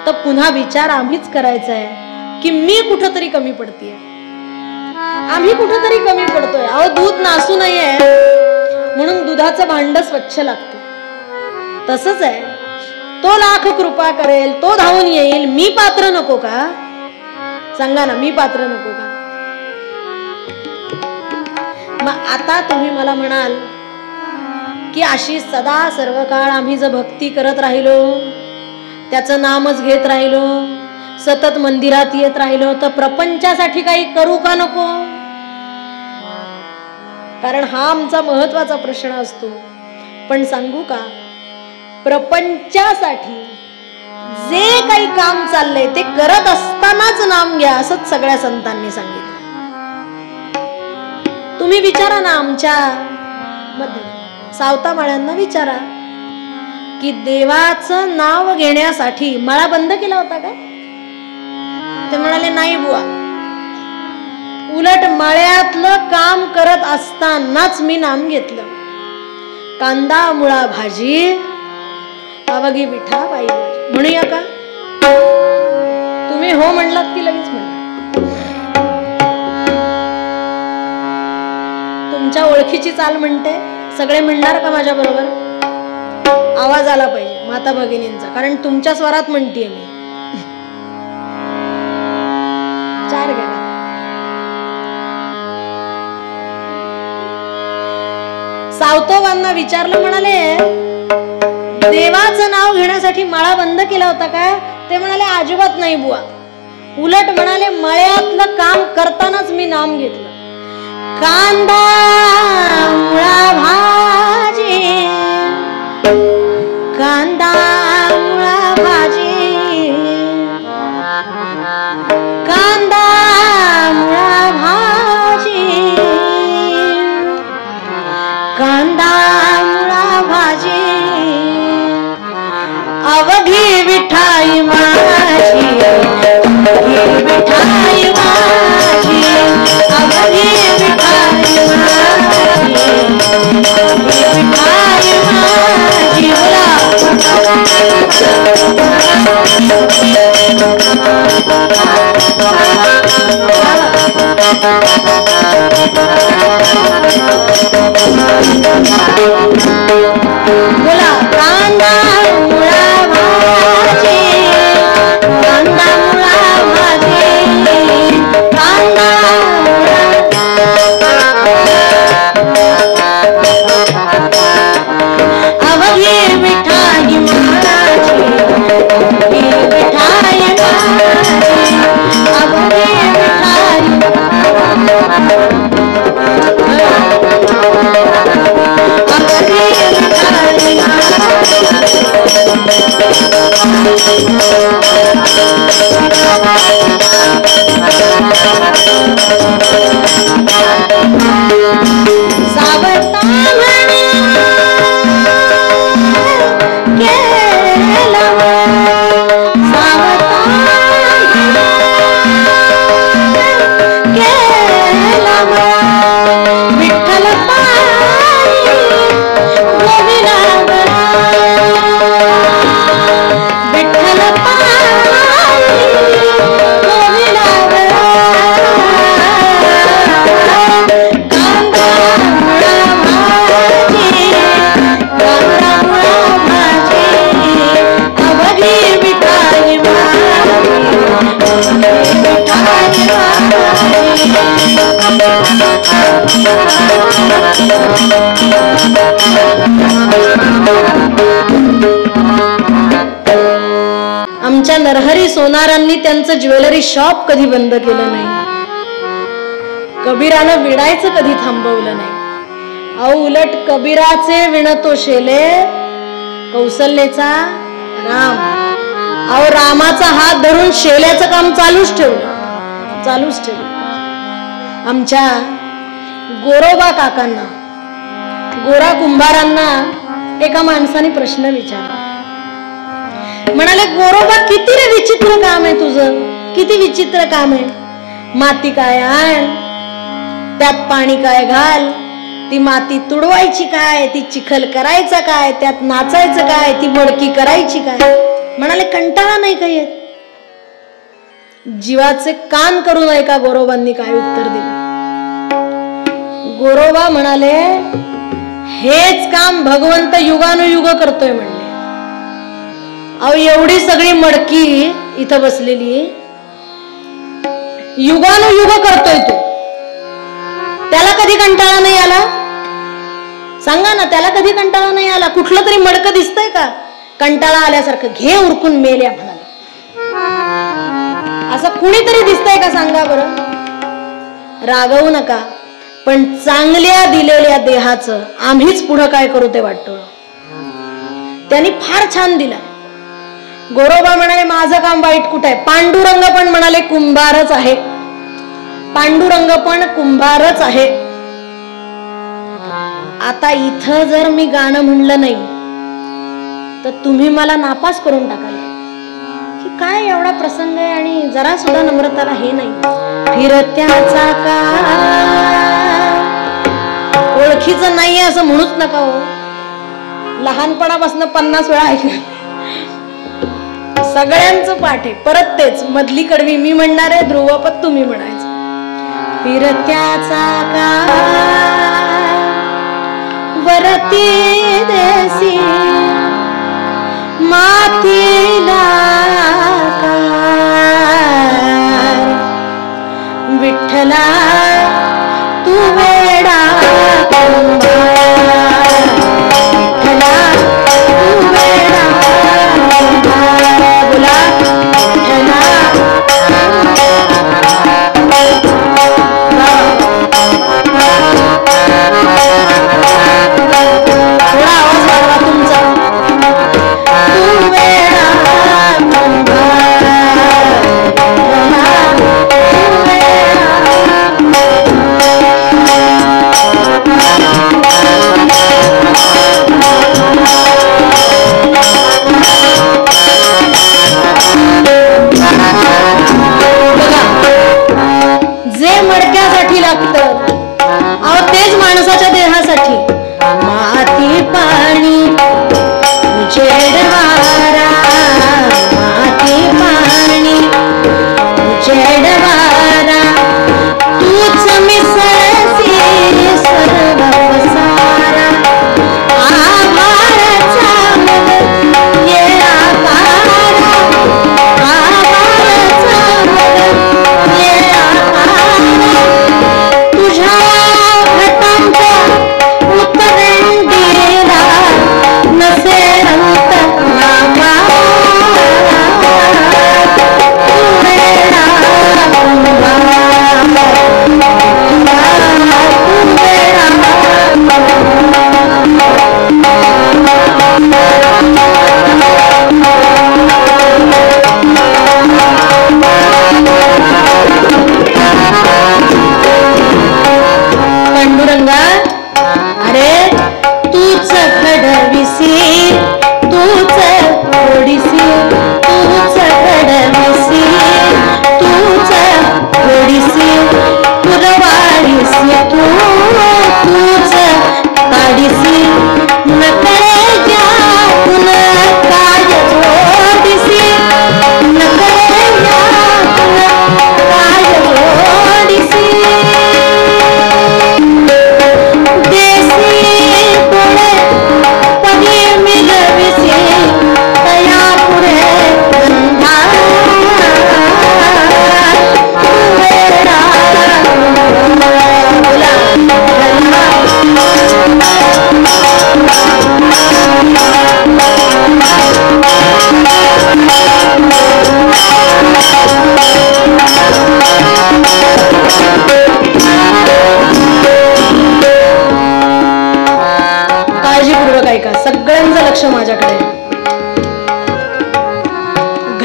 तर पुन्हा विचार आम्हीच करायचा आहे की मी कुठंतरी कमी पडतीये. आम्ही कुठंतरी कमी पडतोय. अहो, दूध नासू नाहीये म्हणून दुधाचं भांड स्वच्छ लागतं. तसंच आहे, तो लाख कृपा करेल, तो धावून येईल, मी पात्र नको का? सांगा ना, मी पात्र नको का? मग आता तुम्ही मला म्हणाल की अशी सदा सर्व काळ आम्ही जर भक्ती करत राहिलो, त्याचं नामच घेत राहिलो, सतत मंदिरात येत राहिलो, तर प्रपंचासाठी काही करू का नको? कारण हा आमचा महत्वाचा प्रश्न असतो. पण सांगू का, प्रपंचासाठी जे काही काम चाललंय ते करत असतानाच नाम घ्या, असंच सगळ्या संतांनी सांगितलं. तुम्ही विचारा ना, आमच्या सावता माळ्यांना विचारा की देवाचं नाव घेण्यासाठी मळा बंद केला होता का? ते म्हणाले नाही बुवा, उलट मळ्यातलं काम करत असतानाच मी नाम घेतलं. कांदा मुळा भाजी अवघी विठा बाई म्हणूया का? तुम्ही हो म्हणलात की लगेच म्हणला. तुमच्या ओळखीची चाल म्हणते, सगळे म्हणणार का माझ्या बरोबर? आवाज आला पाहिजे माता भगिनींचा, कारण तुमच्या स्वरात म्हणतीये मी. चार घ्या. सावतोबांना विचारलं, म्हणाले देवाचं नाव घेण्यासाठी मळा बंद केला होता का? ते म्हणाले अजिबात नाही बुवा, उलट म्हणाले मळ्यातलं काम करतानाच मी नाम घेतलं. कांदा मुळा भाजी, कांदा मुळा भाजी, कांदा मुळा भाजी, कांदा मुळा भाजी, अवघी विठाई माझी, अवघी विठाई माझी, अवघी विठाई माझी, अवघी विठाई माझी. बोला कांदा मुळा भाजी, कांदा मुळा भाजी, कांदा अवघी विठा आमच्या नरहरी सोनारांनी त्यांचं ज्वेलरी शॉप कधी बंद केलं नाही. कबीरानं विणायचं कधी थांबवलं नाही. अहो उलट कबीराचे विणतो शेले कौसल्याचा राम. अहो रामाचा हात धरून शेल्याचं काम चालूच ठेवलं. आमच्या गोरोबा काकांना, गोरा कुंभारांना एका माणसाने प्रश्न विचारला. म्हणाले, गोरोबा किती रे विचित्र काम आहे तुझं, किती विचित्र काम आहे. माती काय आण, त्यात पाणी काय घाल, ती माती तुडवायची काय, ती चिखल करायचा काय, त्यात नाचायचं काय, ती मडकी करायची काय. म्हणाले, कंटाळा नाही का येत. जीवाचे कान करून ऐका गोरोबांनी काय उत्तर दिलं. गोरोबा म्हणाले, हेच काम भगवंत युगानुयुग करतोय म्हणले. अहो एवढी सगळी मडकी इथं बसलेली युगानुयुग करतोय तो. त्याला कधी कंटाळा नाही आला सांगा ना. त्याला कधी कंटाळा नाही आला. कुठलं तरी मडकं दिसतंय का कंटाळा आल्यासारखं, घे उरकून मेल्या म्हणाले. असं कुणीतरी दिसतंय का सांगा बरं. रागवू नका, पण चांगल्या दिलेल्या देहाचं आम्हीच पुढं काय करू ते वाटतं. त्यांनी फार छान दिला. गोरोबा म्हणाले, माझं काम वाईट कुठं आहे. पांडुरंग पण म्हणाले कुंभारच आहे. पांडुरंग पण कुंभारच आहे. आता इथं जर मी गाणं म्हणलं नाही तर तुम्ही मला नापास करून टाकाल की काय एवढा प्रसंग आहे आणि जरा सुद्धा नम्रताला हे नाही. फिरत्याचा का ओळखीचं नाहीये असं म्हणूच नका हो. लहानपणापासून 50 वेळा ऐकलं. सगळ्यांचं पाठ आहे. परत तेच मधली कडवी मी म्हणणार आहे, ध्रुवपद तुम्ही म्हणायचं. फिरत्याचा का वरती देसी मातीला विठ्ठला तू वेडा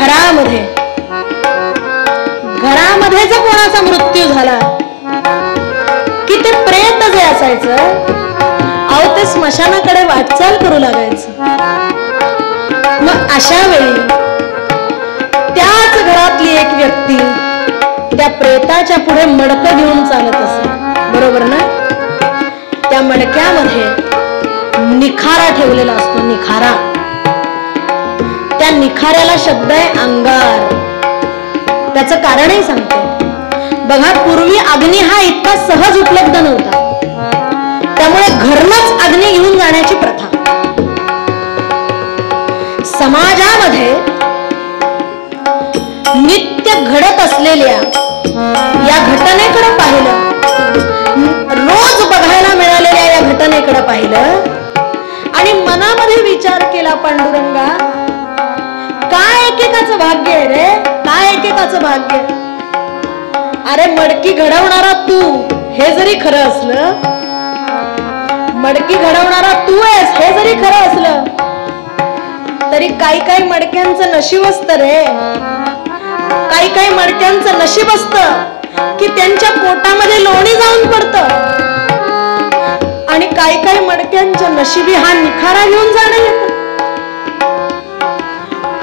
घरामध्ये जर कोणाचा मृत्यू झाला की ते प्रेत जे असायचं अहो ते स्मशानाकडे वाटचाल करू लागायचं. मग अशा वेळी त्याच घरातली एक व्यक्ती त्या प्रेताच्या पुढे मडकं घेऊन चालत असे, बरोबर ना? त्या मडक्यामध्ये निखारा ठेवलेला असतो, निखारा. त्या निखाऱ्याला शब्द आहे अंगार. त्याचं कारणही सांगते. बघा, पूर्वी अग्नी हा इतका सहज उपलब्ध नव्हता, त्यामुळे घरनच अग्नी घेऊन जाण्याची प्रथा. समाजामध्ये नित्य घडत असलेल्या या घटनेकडे पाहिलं, रोज बघायला मिळालेल्या या घटनेकडे पाहिलं आणि मनामध्ये विचार केला, पांडुरंगा काय एकेकाचं भाग्य आहे रे, काय एकेकाचं भाग्य. अरे मडकी घडवणारा तू हे जरी खरं असलं, मडकी घडवणारा तू आहेस हे जरी खरं असलं तरी काही मडक्यांचं नशीब असतं रे. काही मडक्यांचं नशीब असतं की त्यांच्या पोटामध्ये लोणी जाऊन पडतं आणि काही मडक्यांच्या नशिबी हा निखारा घेऊन जाणं येतं.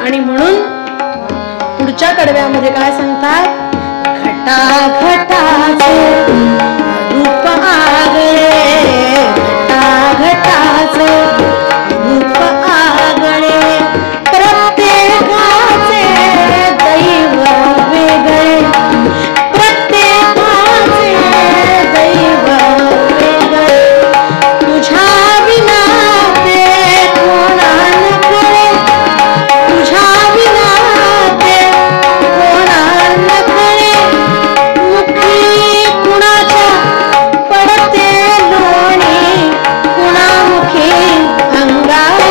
आणि म्हणून पुढच्या कडव्यामध्ये काय सांगतात? घटा घटाचे रूप आगळे, घटा घटाचे रूप आगळे, प्रत्येकाचे दैव वेगळे, प्रत्येकाचे दैव वेगळे. तुझ्या विना ते कोणा न कळे, तुझ्या विना ते कोणा न कळे. मुखी कुणाच्या पडते लोणी, कुणामुखी अंगारा.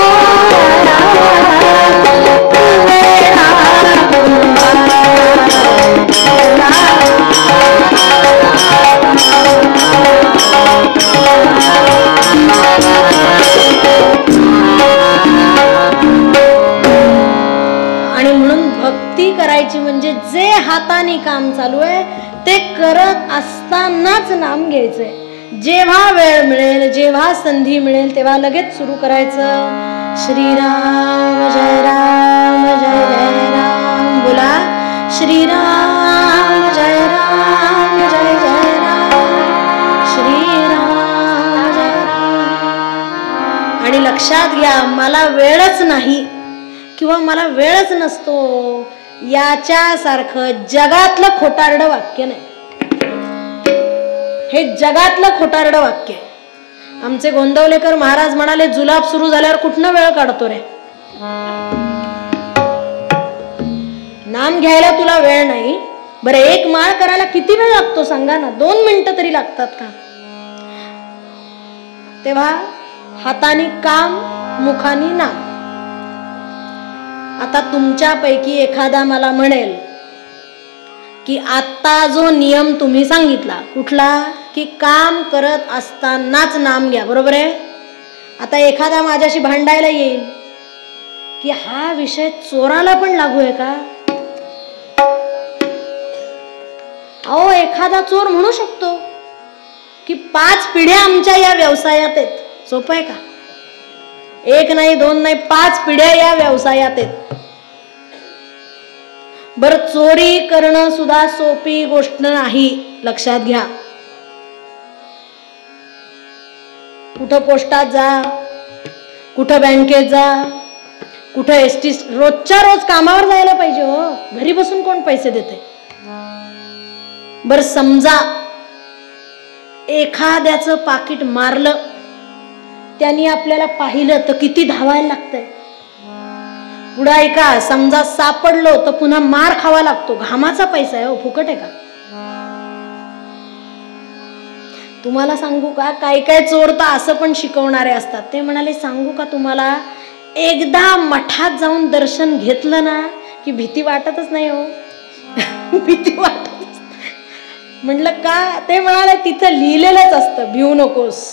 आणि म्हणून भक्ती करायची म्हणजे जे हाताने काम चालू आहे ते करत असतानाच नाम घ्यायचंय. जेव्हा वेळ मिळेल, जेव्हा संधी मिळेल तेव्हा लगेच सुरू करायचं. श्रीराम जय राम जय जय राम. बोला श्रीराम जय राम जय जय राम, श्रीराम जय राम. आणि लक्षात घ्या, मला वेळच नाही किंवा मला वेळच नसतो याच्यासारखं जगातलं खोटारडं वाक्य नाही. हे जगातलं खोटारडं वाक्य आहे. आमचे गोंदवलेकर महाराज म्हणाले, जुलाब सुरू झाल्यावर कुठनं वेळ काढतो रे? नाम घ्यायला तुला वेळ नाही, बरं एक माळ करायला किती वेळ लागतो सांगा ना? 2 मिनिटं तरी लागतात का? तेव्हा हाताने काम, मुखाने नाम. आता तुमच्यापैकी एखादा मला म्हणेल की आता जो नियम तुम्ही सांगितला कुठला, की काम करत असतानाच नाम घ्या, बरोबर आहे? आता एखादा माझ्याशी भांडायला येईल की हा विषय चोराला पण लागू आहे का? अहो, एखादा चोर म्हणू शकतो की 5 पिढ्या आमच्या या व्यवसायात आहेत. सोपं आहे का? 1 नाही 2 नाही 5 पिढ्या या व्यवसायात आहेत. बर, चोरी करणं सुद्धा सोपी गोष्ट नाही, लक्षात घ्या. कुठं पोस्टात जा, कुठं बँकेत जा, कुठं एसटी, रोजच्या रोज कामावर जायला पाहिजे हो. घरी बसून कोण पैसे देते? बर, समजा एखाद्याचं पाकिट मारलं, त्यांनी आपल्याला पाहिलं तर किती धावायला लागतंय. पुढे ऐका, समजा सापडलो तर पुन्हा मार खावा लागतो. घामाचा पैसा आहे हो, फुकट आहे का? तुम्हाला सांगू का, काय चोर तर असं पण शिकवणारे असतात. ते म्हणाले, सांगू का तुम्हाला, एकदा मठात जाऊन दर्शन घेतलं ना की भीती वाटतच नाही हो. भीती वाटतच. म्हटलं का? ते म्हणाले, तिथं लिहिलेलंच असतं, भिवू नकोस.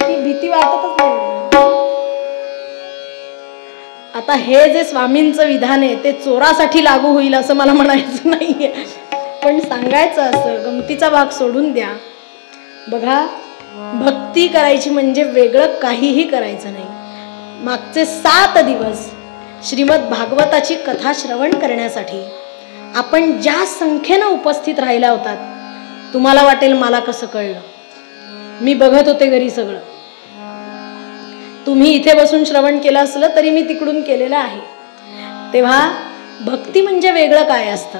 की भीती वाटतच नाही. आता हे जे स्वामींचं विधान आहे ते चोरासाठी लागू होईल असं मला म्हणायचं नाहीये, पण सांगायचं असं, गमतीचा भाग सोडून द्या. बघा, भक्ती करायची म्हणजे वेगळं काहीही करायचं नाही. मागचे 7 दिवस श्रीमद भागवताची कथा श्रवण करण्यासाठी आपण ज्या संख्येनं उपस्थित राहिला होतात, तुम्हाला वाटेल मला कसं कळलं. मी बघत होते घरी सगळं. तुम्ही इथे बसून श्रवण केलं असलं तरी मी तिकडून केलेलं आहे. तेव्हा भक्ती म्हणजे वेगळं काय असतं.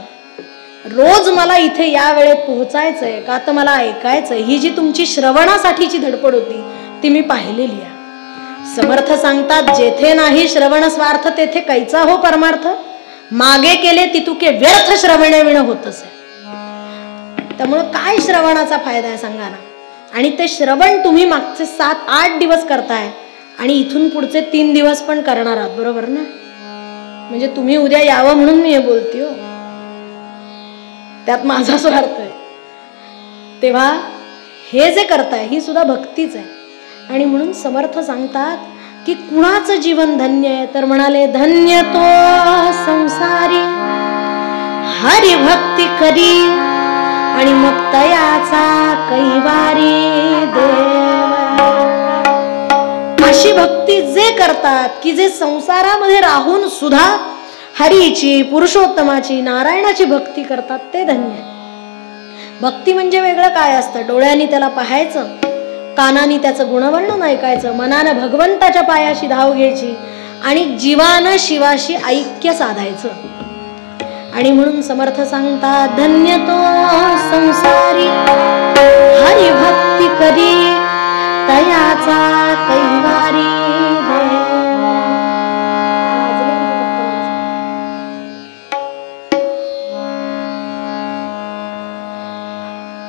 रोज मला इथे या वेळेत पोहोचायचंय का तर मला ऐकायचंय, ही जी तुमची श्रवणासाठीची धडपड होती ती मी पाहिलेली आहे. समर्थ सांगतात, जेथे नाही श्रवण स्वार्थ तेथे कैचा हो परमार्थ. मागे केले तितुके व्यर्थ श्रवणे विण होतच आहे. त्यामुळे काय श्रवणाचा फायदा आहे सांगा ना. आणि ते श्रवण तुम्ही मागचे 7-8 दिवस करताय आणि इथून पुढचे 3 दिवस पण करणार आहात, बरोबर ना. म्हणजे तुम्ही उद्या यावं म्हणून मी हे बोलते हो, त्यात माझा स्वार्थ आहे. तेव्हा हे जे करताय ही सुद्धा भक्तीच आहे. आणि म्हणून समर्थ सांगतात की कुणाचं जीवन धन्य आहे, तर म्हणाले, धन्य तो संसारी हरिभक्ती करी आणि मग तयाचा कैवारी देव. अशी भक्ती जे करतात की जे संसारामध्ये राहून सुद्धा हरीची, पुरुषोत्तमाची, नारायणाची भक्ती करतात, ते धन्य. भक्ती म्हणजे वेगळं काय असतं. डोळ्यांनी त्याला पाहायचं, कानानी त्याचं गुणवर्णन ऐकायचं, मनानं भगवंताच्या पायाशी धाव घ्यायची आणि जीवानं शिवाशी ऐक्य साधायचं. आणि म्हणून समर्थ सांगतात, धन्य तो संसारी हरिभक्ती करी तयाचा कैवारी देव.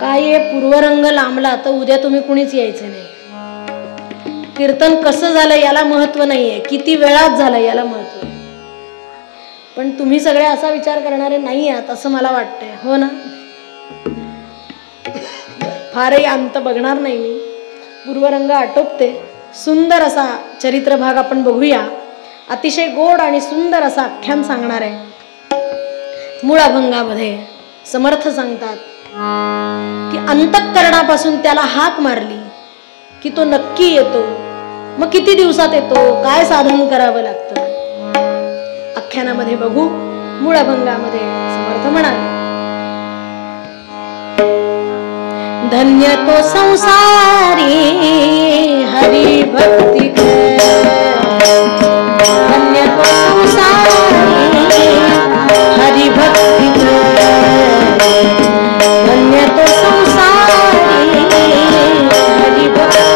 काय पूर्वरंग लांबला तर उद्या तुम्ही कुणीच यायचं नाही. कीर्तन कसं झालं याला महत्व नाहीये, किती वेळात झालं याला महत्व आहे. पण तुम्ही सगळे असा विचार करणारे नाही आहात असं मला वाटतंय, हो ना. फारही अंत बघणार नाही मी. पूर्वरंग आटोपते. सुंदर असा चरित्र भाग आपण बघूया. अतिशय गोड आणि सुंदर असा आख्यान सांगणार आहे. मूळ अभंगामध्ये समर्थ सांगतात की अंतःकरणापासून त्याला हाक मारली की तो नक्की येतो. मग किती दिवसात येतो, काय साधन करावं लागतं, आख्यानामध्ये बघू. मूळ अभंगामध्ये समर्थ म्हणाले, धन्य तो संसारी हरि भक्ती धन्य तो संसारी हरि भक्ती धन्य तो संसारी हरि भक्ती.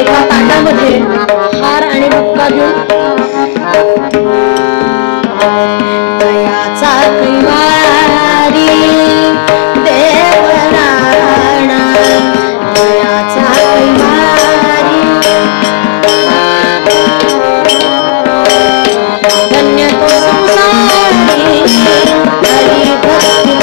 एका ताटामध्ये हार आणि बुक्का घेऊन दयाचा कैवारी देवराणा दयाचा कैवारी धन्य तो संसारी हरि भक्ती.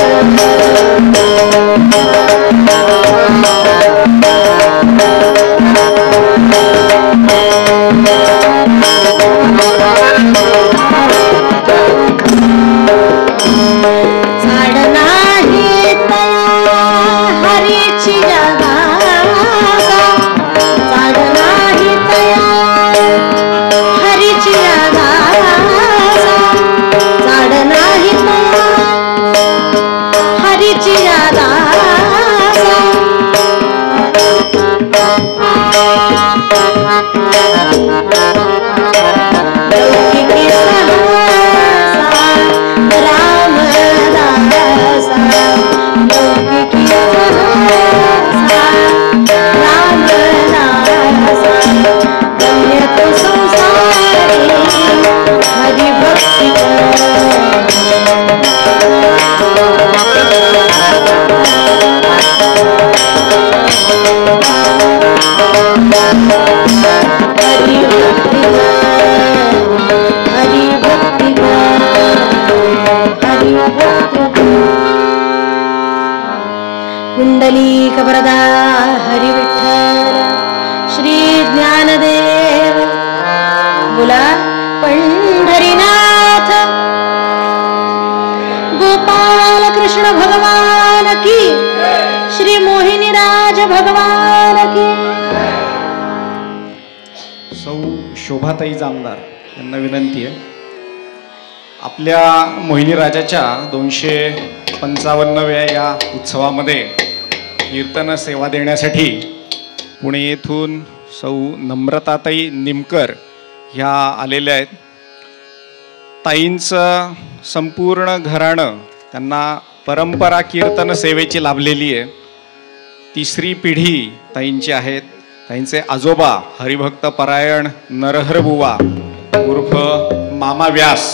राम पुंडलीकवरदा हरी विठ्ठल श्री ज्ञानदेव बोला पंढरीनाथ गोपाल कृष्ण भगवान की श्री मोहिनीराज भगवान की. सौ शोभाताई जामदार यांना विनंती आहे, आपल्या मोहिनीराजाच्या 255व्या या उत्सवामध्ये कीर्तन सेवा देण्यासाठी पुणे येथून सौ नम्रताताई निमकर ह्या आलेल्या आहेत. ताईंचं संपूर्ण घराणं त्यांना परंपरा कीर्तन सेवेची लाभलेली आहे. तिसरी पिढी ताईंची आहेत. ताईंचे आजोबा हरिभक्त परायण नरहर बुवा उर्फ मामा व्यास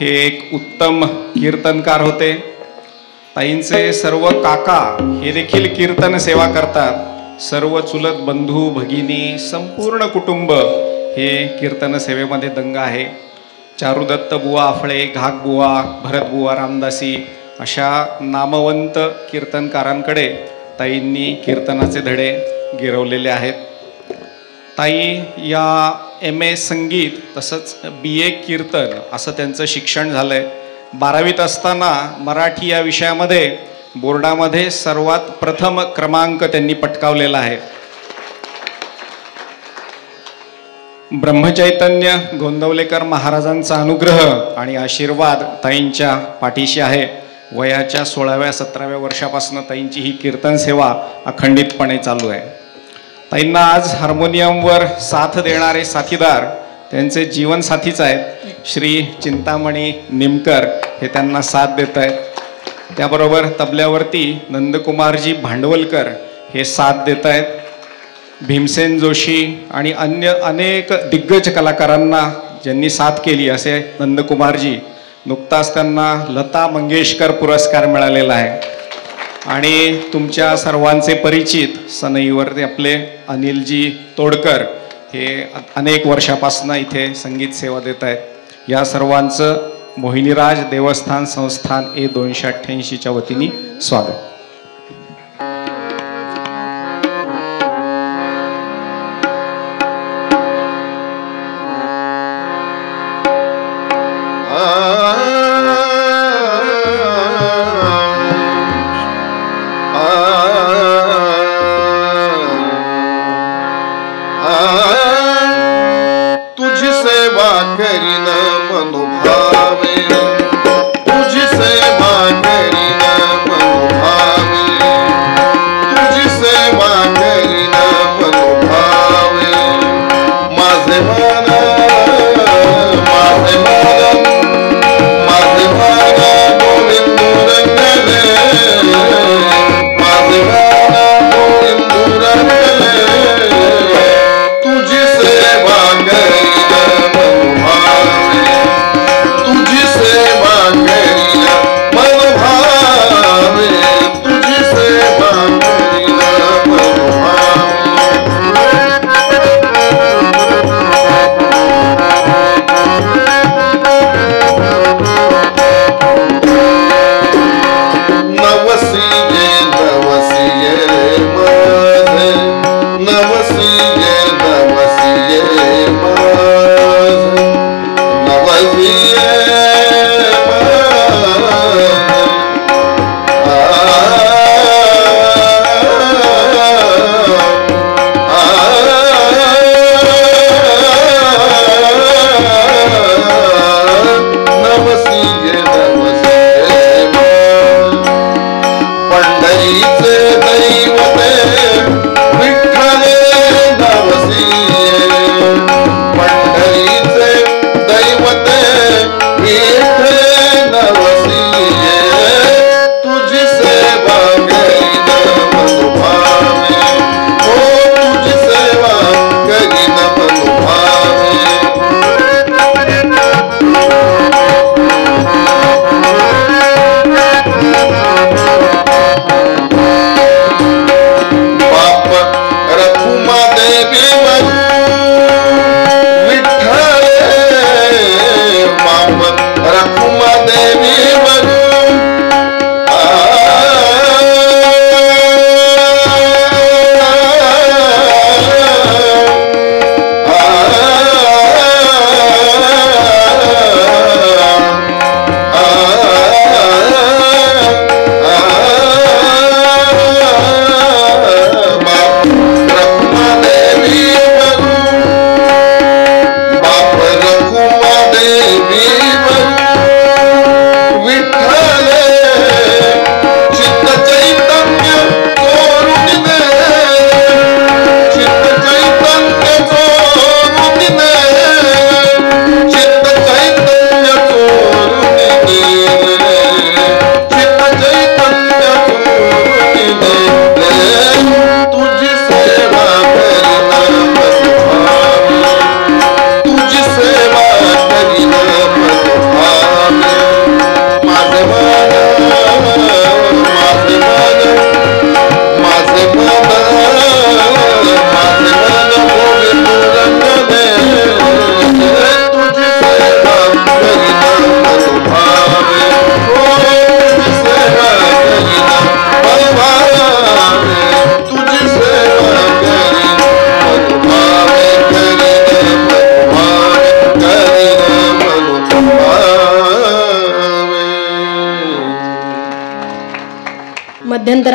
हे एक उत्तम कीर्तनकार होते. ताईंचे सर्व काका हे देखील कीर्तन सेवा करतात. सर्व चुलत बंधू भगिनी संपूर्ण कुटुंब हे कीर्तन सेवेमध्ये दंग आहे. चारुदत्त बुवा आफळे, घाग बुवा, भरत बुवा रामदासी अशा नामवंत कीर्तनकारांकडे ताईंनी कीर्तनाचे धडे गिरवलेले आहेत. ताई या MA संगीत तसंच BA कीर्तन असं त्यांचं शिक्षण झालंय. 12वीत असताना मराठी या विषयामध्ये बोर्डामध्ये सर्वात प्रथम क्रमांक त्यांनी पटकावलेला आहे. ब्रह्मचैतन्य गोंदवलेकर महाराजांचा अनुग्रह आणि आशीर्वाद ताईंच्या पाठीशी आहे. वयाच्या 16व्या-17व्या वर्षापासून ताईंची ही कीर्तन सेवा अखंडितपणे चालू आहे. ताईंना आज हार्मोनियमवर साथ देणारे साथीदार त्यांचे जीवनसाथीच आहेत. श्री चिंतामणी निमकर हे त्यांना साथ देत आहेत. त्याबरोबर तबल्यावरती नंदकुमारजी भांडवलकर हे साथ देत आहेत. भीमसेन जोशी आणि अन्य अनेक दिग्गज कलाकारांना ज्यांनी साथ केली असे नंदकुमारजी, नुकताच त्यांना लता मंगेशकर पुरस्कार मिळालेला आहे. आणि तुमच्या सर्वांचे परिचित सनईवरती आपले अनिलजी तोडकर हे अनेक वर्षापासून इथे संगीत सेवा देत आहेत. या सर्वांचं मोहिनीराज देवस्थान संस्थान A288च्या वतीने स्वागत.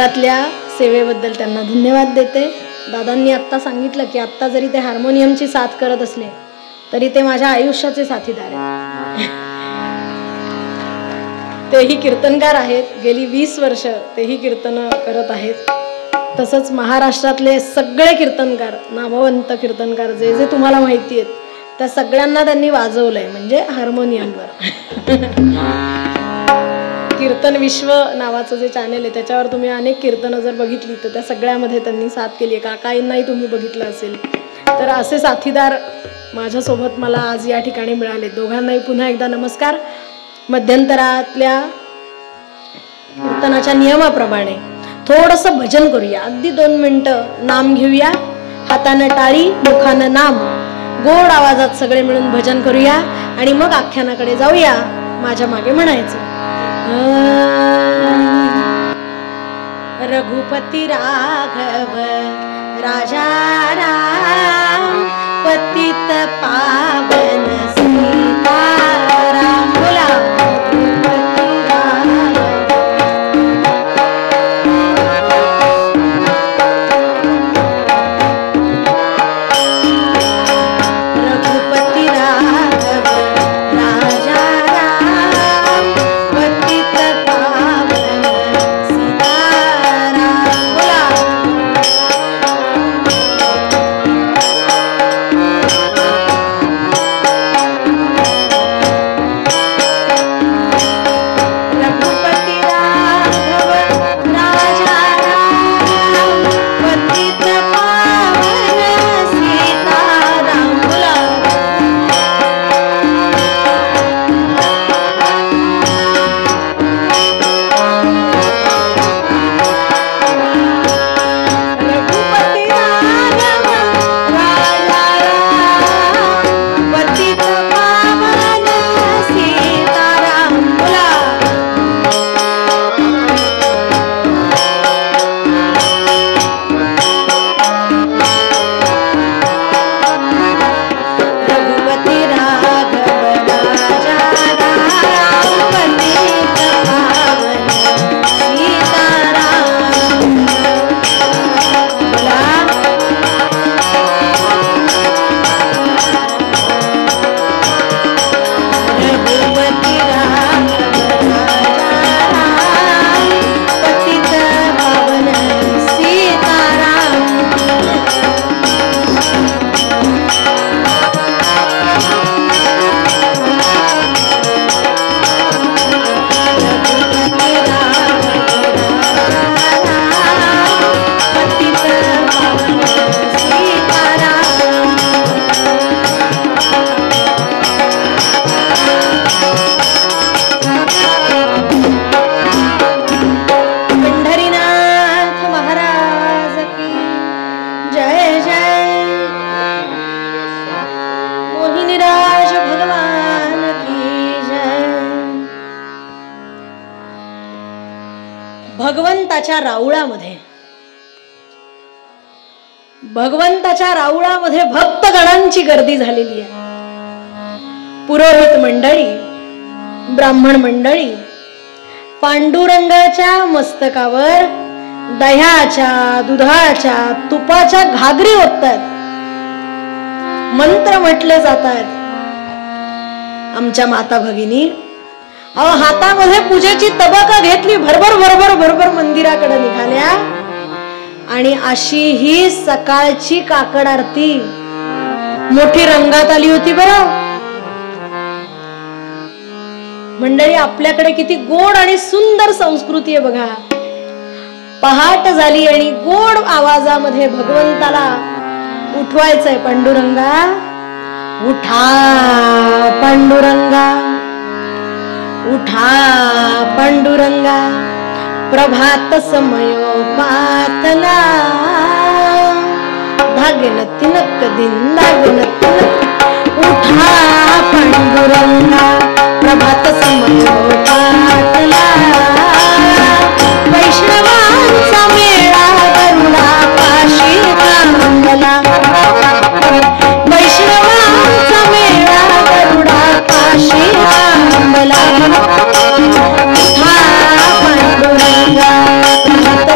घरातल्या सेवेबद्दल त्यांना धन्यवाद देते. दादांनी आत्ता सांगितलं की आत्ता जरी ते हार्मोनियमची साथ करत असले तरी ते माझ्या आयुष्याचे साथीदार आहेत. तेही कीर्तनकार आहेत, गेली 20 वर्ष तेही कीर्तन करत आहेत. तसंच महाराष्ट्रातले सगळे कीर्तनकार, नामवंत कीर्तनकार जे जे तुम्हाला माहिती आहेत त्या सगळ्यांना त्यांनी वाजवलंय, म्हणजे हार्मोनियमवर. कीर्तन विश्व नावाचं जे चॅनेल आहे त्याच्यावर तुम्ही अनेक कीर्तनं जर बघितली तर त्या सगळ्यामध्ये त्यांनी साथ केली आहे. काकाईंनाही तुम्ही बघितलं असेल. तर असे साथीदार माझ्यासोबत मला आज या ठिकाणी मिळाले. दोघांनाही पुन्हा एकदा नमस्कार. मध्यंतरातल्या कीर्तनाच्या नियमाप्रमाणे थोडंसं भजन करूया. अगदी 2 मिनिटं नाम घेऊया. हातानं टाळी, मुखानं नाम, गोड आवाजात सगळे मिळून भजन करूया आणि मग आख्यानाकडे जाऊया. माझ्या मागे म्हणायचं, रघुपती राघव राजा राम पतित पावन सीताराम. बोला रघुपती राघव राजा राम पतित पावन सीताराम. बोला रघुपती राघव राजा राम पतित पावन सीताराम. बोला रघुपती राघव राजा राम पतित पावन सीताराम. बोला रघुपती राघव राजा राम पतित पावन सीताराम. बोला रघुपती राघव राजा राम पतित पावन सीताराम. रघुपती राघव राजा राम पतित पावन सीताराम. पंढरीनाथ महाराज की जय जय. मोहिनीराज भगवान की जय. भगवंताच्या राऊळामध्ये भक्तगणांची गर्दी झालेली आहे. पुरोहित मंडळी, ब्राह्मण मंडळी पांडुरंगाच्या मस्तकावर दह्याच्या, दुधाच्या, तुपाच्या घागरी ओततात. मंत्र म्हटले जात आहेत. आमच्या माता भगिनी हातामध्ये पूजेची तबका घेतली, भरभर भरभर भरभर मंदिराकडे निघाल्या आणि अशी ही सकाळची काकड आरती मोठी रंगात आली होती. बरं मंडळी, आपल्याकडे किती गोड आणि सुंदर संस्कृती आहे बघा. पहाट झाली आणि गोड आवाजामध्ये भगवंताला उठवायचंय. पांडुरंगा उठा, पांडुरंगा उठा, पांडुरंगा प्रभात समयोपातला धागन तिनक दिन लागन तिनक. उठा पांडुरंगा प्रभात समयोपातला वैष्णवांचा मेळा गरुडा पाशी थांबला. वैष्णवांचा मेळा गरुडा पाशी थांबला. उठा पांडुरंगा प्रभात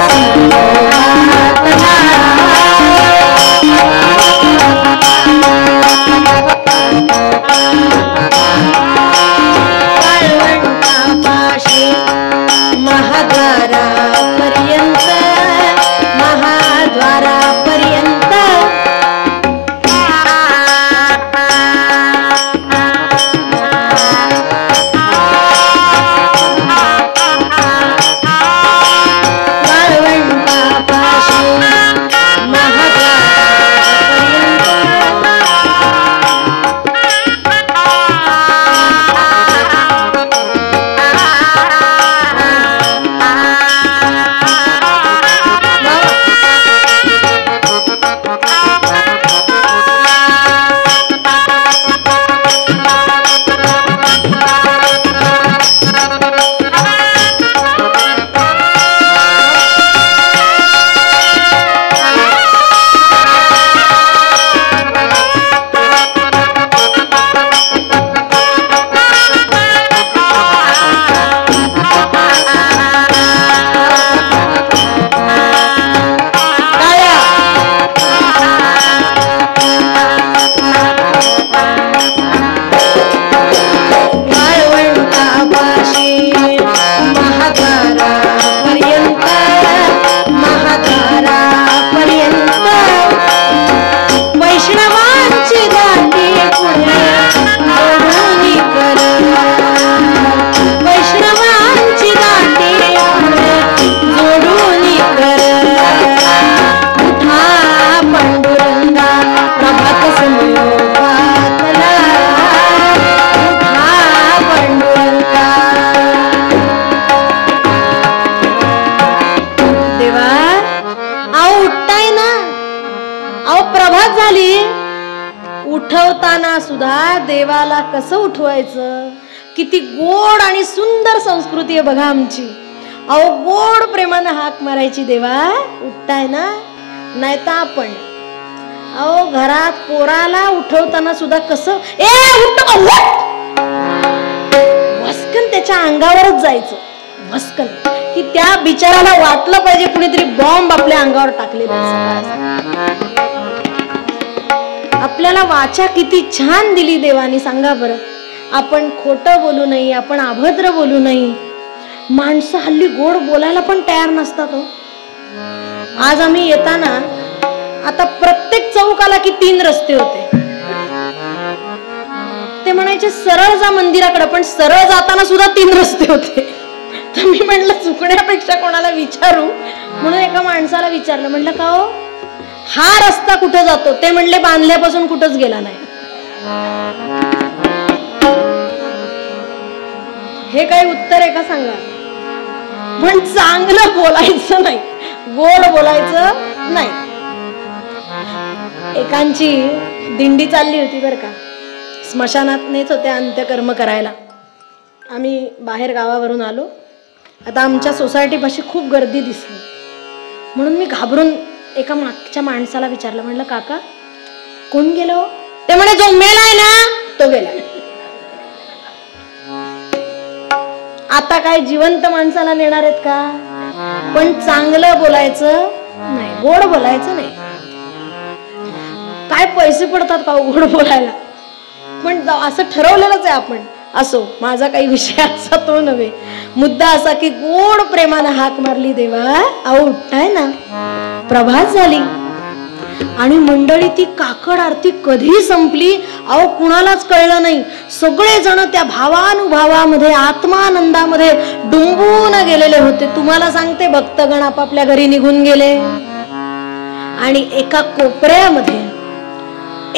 उठवताना सुद्धा देवाला कसं उठवायचं, किती गोड आणि सुंदर संस्कृती आहे बघा आमची. अहो गोड प्रेमानं हाक मारायची, देवा उठताय ना. नाही तर आपण अहो घरात पोराला उठवताना सुद्धा कसं वस्कन त्याच्या अंगावरच जायचं, वस्कन, की त्या बिचाराला वाटलं पाहिजे कुणीतरी बॉम्ब आपल्या अंगावर टाकले. आपल्याला वाचा किती छान दिली देवानी, सांगा बरं. आपण खोटं बोलू नये, आपण अभद्र बोलू नये. माणसं हल्ली गोड बोलायला पण तयार नसतात हो. आज आम्ही येताना, आता प्रत्येक चौकाला की 3 रस्ते होते. ते म्हणायचे सरळ जा मंदिराकडे, पण सरळ जाताना सुद्धा 3 रस्ते होते. तर मी म्हटलं चुकण्यापेक्षा कोणाला विचारू, म्हणून एका माणसाला विचारलं, म्हटलं का हो हा रस्ता कुठं जातो? ते म्हणले बांधल्यापासून कुठंच गेला नाही. हे काही उत्तर आहे का सांगा? पण चांगलं बोलायचं नाही, गोड बोलायचं नाही. एकांची दिंडी चालली होती बरं का, स्मशानात नेत होते अंत्यकर्म करायला. आम्ही बाहेर गावावरून आलो. आता आमच्या सोसायटीपाशी खूप गर्दी दिसली, म्हणून मी घाबरून एका मागच्या माणसाला विचारलं, म्हणलं काका कोण गेलो? ते म्हणे जो मेलाय ना तो गेलाय. आता काय जिवंत माणसाला नेणार आहेत का? पण चांगलं बोलायचं नाही, गोड बोलायचं नाही. काय पैसे पडतात का गोड बोलायला? पण असं ठरवलेलंच आहे आपण. असो, माझा काही विषय असा तो नव्हे. मुद्दा असा की गोड प्रेमानं हाक मारली, देवा अहो उठताय ना. प्रभात झाली आणि मंडळी ती काकड आरती कधी संपली अहो कुणालाच कळलं नाही. सगळे जण त्या भावानुभावामध्ये, आत्मानंदामध्ये डुंबून गेलेले होते. तुम्हाला सांगते, भक्तगण आपापल्या घरी निघून गेले. आणि एका कोपऱ्यामध्ये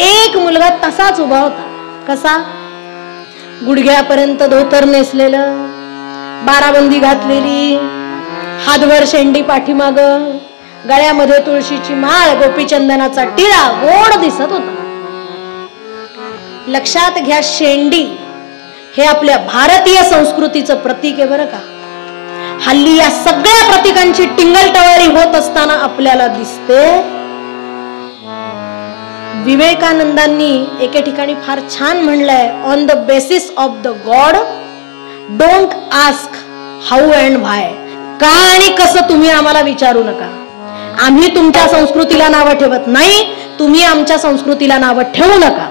एक मुलगा तसाच उभा होता. कसा? गुडघ्यापर्यंत धोतर नेसलेलं, बाराबंदी घातलेली, हातभर शेंडी पाठीमाग, गळ्यामध्ये तुळशीची माळ, गोपीचंदनाचा टिळा, गोड दिसत होता. लक्षात घ्या, शेंडी हे आपल्या भारतीय संस्कृतीचं प्रतीक आहे बरं का. हल्ली या सगळ्या प्रतीकांची टिंगलटवाळी होत असताना आपल्याला दिसते. विवेकानंदांनी एके ठिकाणी फार छान म्हणलंय, on the basis of the god don't ask how and why. का आणि कसं तुम्ही आम्हाला विचारू नका. आम्ही तुमच्या संस्कृतीला नावं ठेवत नाही, तुम्ही आमच्या संस्कृतीला नावं ठेवू नका.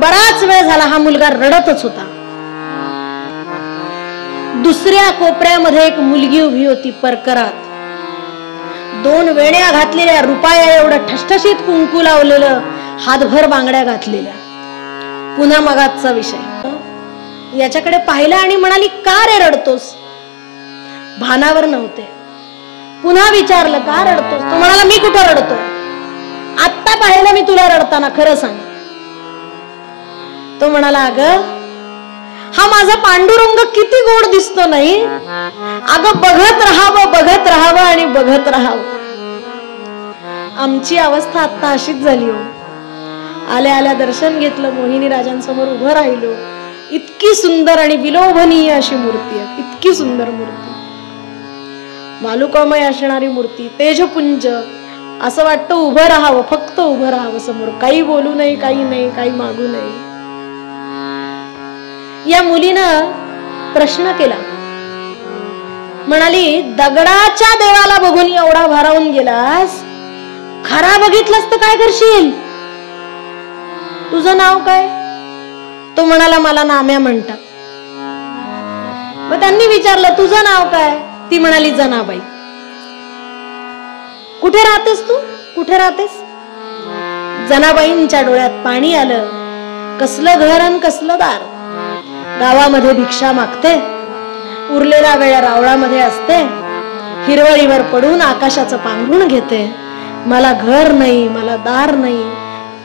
बराच वेळ झाला हा मुलगा रडतच होता. दुसऱ्या कोपऱ्यामध्ये एक मुलगी उभी होती परकरात, 2 वेण्या घातलेल्या, रुपया एवढं ठसठशीत कुंकू लावलेलं, हातभर बांगड्या घातलेल्या. पुन्हा मगाचा विषय, याच्याकडे पाहिलं आणि म्हणाली, का रे रडतोस? भानावर नव्हते. पुन्हा विचारलं, का रडतोस? तो म्हणाला, मी कुठं रडतोय? आत्ता पाहिलं मी तुला रडताना, खरं सांग. तो म्हणाला, अगं हा माझा पांडुरंग किती गोड दिसतो नाही? अगं बघत राहावं आणि बघत राहावं. आमची अवस्था आता अशीच झाली हो. आल्या आल्या दर्शन घेतलं, मोहिनी राजांसमोर उभं राहिलो. इतकी सुंदर आणि विलोभनीय अशी मूर्ती आहे, इतकी सुंदर मूर्ती, वालुकामय असणारी मूर्ती, तेजपुंज. असं वाटतं उभं राहावं, फक्त उभं राहावं समोर, काही बोलू नये, काही नाही, काही मागू नये. या मुलीनं प्रश्न केला, म्हणाली, दगडाच्या देवाला बघून एवढा भारावून गेलास, खरा बघितलंस तर काय करशील? तुझं नाव काय? तो म्हणाला, मला नाम्या म्हणतात. मग त्यांनी विचारलं, तुझं नाव काय? ती म्हणाली, जनाबाई. कुठे राहतेस तू? कुठे राहतेस? जनाबाईंच्या डोळ्यात पाणी आलं. कसलं घर आणि कसलं दार. गावामध्ये भिक्षा मागते, उरलेला वेळ रावळामध्ये असते, हिरवळीवर पडून आकाशाचं पांघरून घेते. मला घर नाही, मला दार नाही.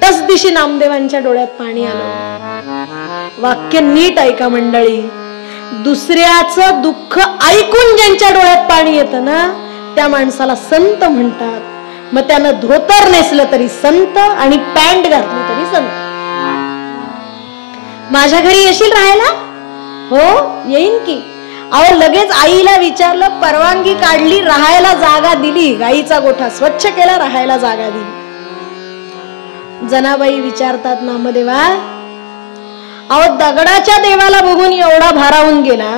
तस दिशी नामदेवांच्या डोळ्यात पाणी आलं. वाक्य नीट ऐका मंडळी. दुसऱ्याचं दुःख ऐकून ज्यांच्या डोळ्यात पाणी येतं ना, त्या माणसाला संत म्हणतात. मग त्यानं धोतर नेसलं तरी संत आणि पॅन्ट घातली तरी संत. माझ्या घरी येशील राहायला? हो येईन की. अहो लगेच आईला विचारलं, परवानगी काढली, राहायला जागा दिली, गाईचा गोठा स्वच्छ केला, राहायला जागा दिली. जनाबाई विचारतात, नामदेवा अहो दगडाच्या देवाला बघून एवढा भारावून गेला,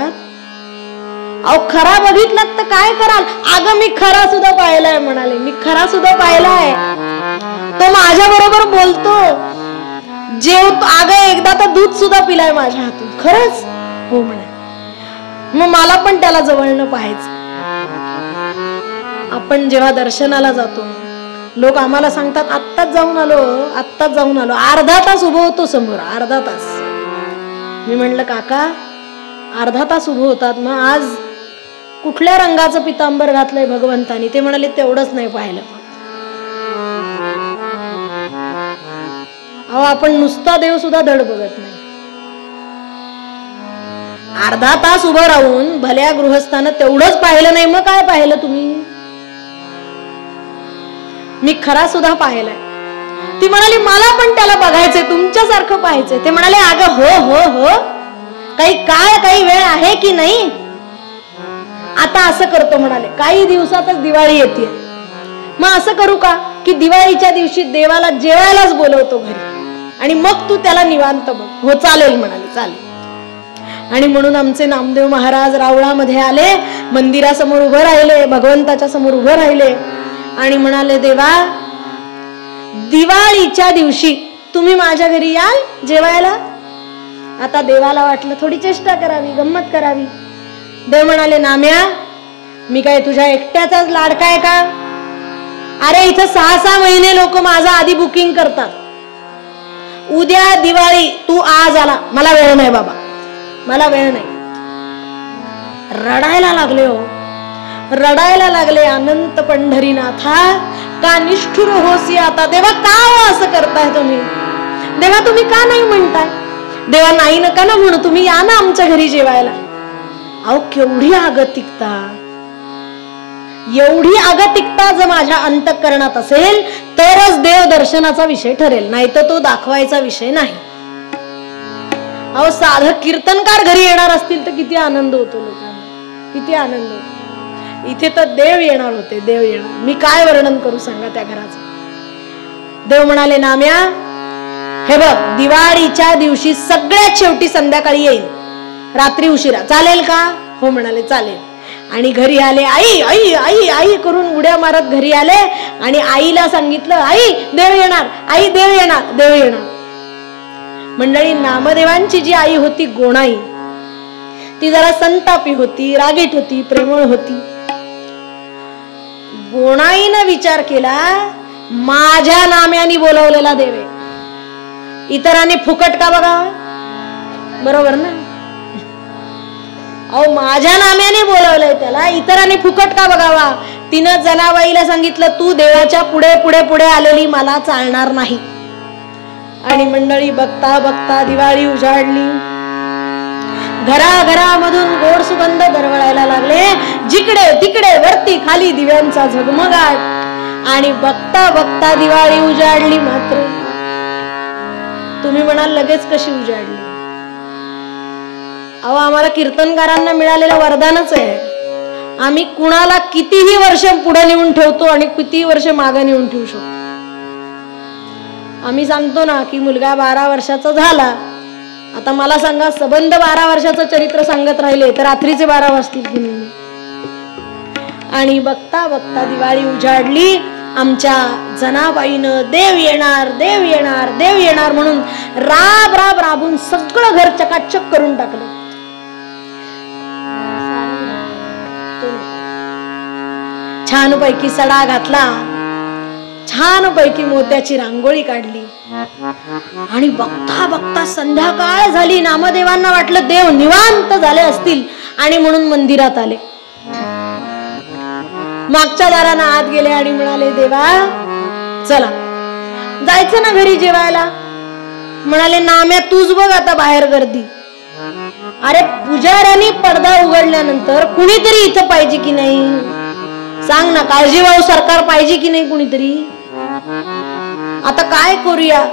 अहो खरा बघितलात तर काय कराल? अगं मी खरा सुद्धा पाहिलाय म्हणाले, मी खरा सुद्धा पाहिलाय, तो माझ्या बरोबर बोलतो, जेवतो, अगं एकदा तर दूध सुद्धा पिलाय माझ्या हातून. खरंच? हो म्हणे. मग मला पण त्याला जवळनं पाहायचं. आपण जेव्हा दर्शनाला जातो, लोक आम्हाला सांगतात आत्ताच जाऊन आलो, आत्ताच जाऊन आलो, अर्धा तास उभं होतो समोर, अर्धा तास. मी म्हणलं काका अर्धा तास उभं होतात, मग आज कुठल्या रंगाचं पितांबर घातलंय भगवंतानी? ते म्हणाले तेवढंच नाही पाहिलं. अहो आपण नुसता देव सुद्धा धड बघत नाही. अर्धा तास उभं राहून भल्या गृहस्थानं तेवढंच पाहिलं नाही, मग काय पाहिलं तुम्ही? मी खरा सुद्धा पाहिलाय. ती म्हणाली मला पण त्याला बघायचंय, तुमच्यासारखं पाहायचंय. ते म्हणाले अगं हो हो हो, काही काळ काही वेळ आहे की नाही. आता असं करतो म्हणाले, काही दिवसातच दिवाळी येते, मग असं करू का की दिवाळीच्या दिवशी देवाला जेवायलाच बोलवतो घरी, आणि मग तू त्याला निवांत बघ. हो चालेल म्हणाले, चालेल. आणि म्हणून आमचे नामदेव महाराज रावळामध्ये आले, मंदिरासमोर उभं राहिले, भगवंताच्या समोर उभं राहिले आणि म्हणाले, देवा दिवाळीच्या दिवशी तुम्ही माझ्या घरी याल जेवायला? आता देवाला वाटलं थोडी चेष्टा करावी, गंमत करावी. देव म्हणाले, नाम्या मी काय तुझ्या एकट्याचाच लाडका आहे का? अरे इथं 6-6 महिने लोक माझं आधी बुकिंग करतात. उद्या दिवाळी, तू आज आला, मला वेळ नाही बाबा, मला वेळ नाही. रडायला लागले हो, रडायला लागले. अनंत पंढरीनाथा का निष्ठुर होसी आता? देवा का असं करताय तुम्ही? देवा तुम्ही का नाही म्हणताय? देवा नाही नका ना म्हणू, तुम्ही या ना आमच्या घरी जेवायला. अहो केवढी आगतिकता, एवढी आगतिकता जर माझ्या अंतःकरणात असेल तरच देव दर्शनाचा विषय ठरेल, नाही तर तो दाखवायचा विषय नाही. अहो साधक कीर्तनकार घरी येणार असतील तर किती आनंद होतो लोकांना, किती आनंद होतो. इथे तर देव येणार होते, देव येणार. मी काय वर्णन करू सांगा त्या घराचं. देव म्हणाले, नाम्या हे बघ दिवाळीच्या दिवशी सगळ्यात शेवटी संध्याकाळी येईल, रात्री उशिरा, चालेल का? हो म्हणाले चालेल. आणि घरी आले, आई आई आई आई करून उड्या मारत घरी आले आणि आईला सांगितलं, आई देव येणार, आई देव येणार, देव येणार. मंडळी नामदेवांची जी आई होती गोणाई, ती जरा संतापी होती, रागीट होती, प्रेमळ होती. गोणाईनं विचार केला, माझ्या नाम्याने बोलवलेला देव आहे, इतरांनी फुकट का बघावा? बरोबर ना? अहो माझ्या नाम्याने बोलवलंय त्याला, इतरांनी फुकट का बघावा? तिनं जनाबाईला सांगितलं, तू देवाच्या पुढे पुढे पुढे आलेली मला चालणार नाही. आणि मंडळी बघता बघता दिवाळी उजाडली. घराघरामधून गोड सुगंध दरवळायला लागले, जिकडे तिकडे वरती खाली दिव्यांचा झगमगाट. आणि बघता बघता दिवाळी उजाडली. मात्र तुम्ही म्हणाल लगेच कशी उजाडली? अहो आम्हाला कीर्तनकारांना मिळालेलं वरदानच आहे. आम्ही कुणाला कितीही वर्ष पुढे नेऊन ठेवतो आणि कितीही वर्ष मागे नेऊन ठेवू शकतो. आम्ही सांगतो ना की मुलगा 12 वर्षाचा झाला, आता मला सांगा संबंध 12 वर्षाचं चरित्र सांगत राहिले तर रात्रीचे 12 वाजतील की नाही? आणि बघता बघता दिवाळी उजाडली. आमच्या जनाबाईनं देव येणार देव येणार देव येणार म्हणून राब राब राबून सगळं घर चकाचक करून टाकलं. छानपैकी सडा घातला, छानपैकी मोत्याची रांगोळी काढली. आणि बघता बघता संध्याकाळ झाली. नामदेवांना वाटलं देव निवांत झाले असतील आणि म्हणून मंदिरात आले. मागच्या दारानं आत गेले आणि म्हणाले, देवा चला जायचं ना घरी जेवायला? म्हणाले, नाम्या तूच बघ आता बाहेर गर्दी. अरे पुजाऱ्यांनी पडदा उघडल्यानंतर कुणीतरी इथं पाहिजे की नाही? सांग ना, काळजीवाहू सरकार पाहिजे की नाही कुणीतरी? आता काय करूया?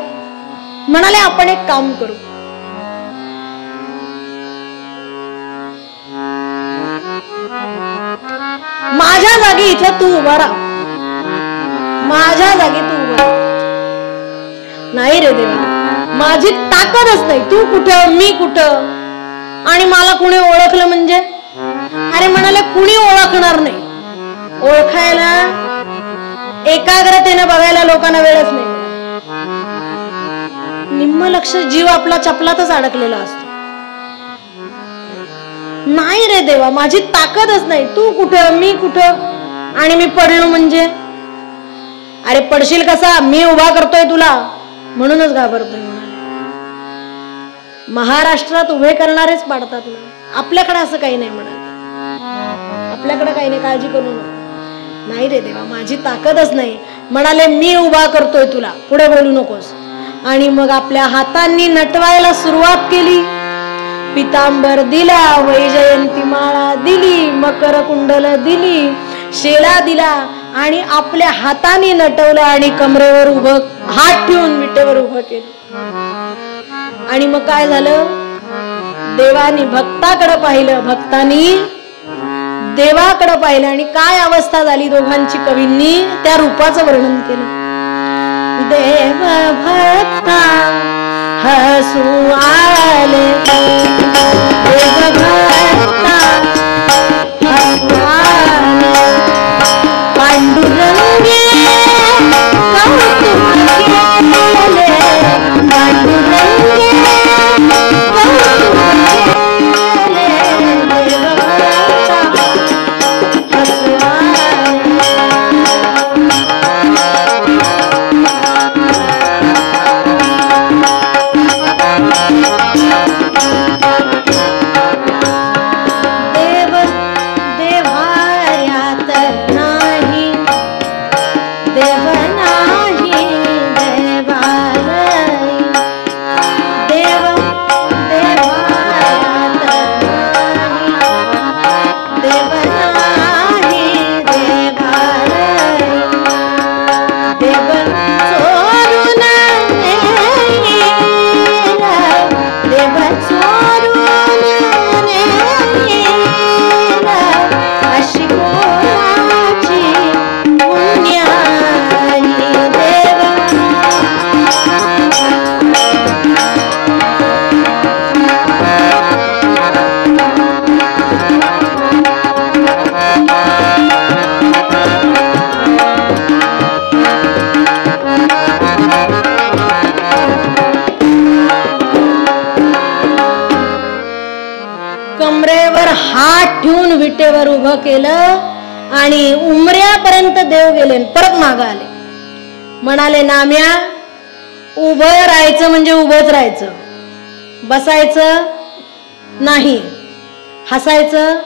म्हणाले आपण एक काम करू, माझ्या जागी इथं तू उभा राहा, माझ्या जागी तू उभा राहा. नाही रे देवा, माझी ताकदच नाही. तू कुठं, मी कुठं, आणि मला कुणी ओळखलं म्हणजे? अरे म्हणाले कुणी ओळखणार नाही. ओळखायला एकाग्रतेने बघायला लोकांना वेळच नाही. निम्म लक्ष जीव आपला चपलातच अडकलेला असतो. नाही रे देवा, माझी ताकदच नाही. तू कुठं, मी कुठं, आणि मी पडलो म्हणजे? अरे पडशील कसा? मी उभा करतोय तुला, म्हणूनच घाबरतोय. म्हणाले महाराष्ट्रात उभे करणारेच पाडतात ना, आपल्याकडे असं काही नाही. म्हणाले आपल्याकडे काही नाही, काळजी करू नका. नाही रे देवा, माझी ताकदच नाही. म्हणाले मी उभा करतोय तुला, पुढे बोलू नकोस. आणि मग आपल्या हातांनी नटवायला सुरुवात केली. पितांबर दिला, वैजयंती माळा दिली, मकर कुंडल दिली, शेला दिला, आणि आपल्या हाताने नटवलं आणि कमरेवर उभं, हात ठेवून विटेवर उभं केलं. आणि मग काय झालं? देवानी भक्ताकडे पाहिलं, भक्तांनी देवाकडे पाहिलं, आणि काय अवस्था झाली दोघांची कवींनी त्या रूपाचं वर्णन केलं. देव भक्ता हसू आले, देव भक्ता हसू आले, पांडुरंगे कौतुक केले, पांडुरंगे कौतुक केले, देव भक्ता हसू आले. विटेवर उभं केलं आणि उमऱ्यापर्यंत देव गेले, परत माग आले. म्हणाले नाम्या, उभं राहायचं म्हणजे उभंच राहायचं, बसायचं नाही, हसायचं.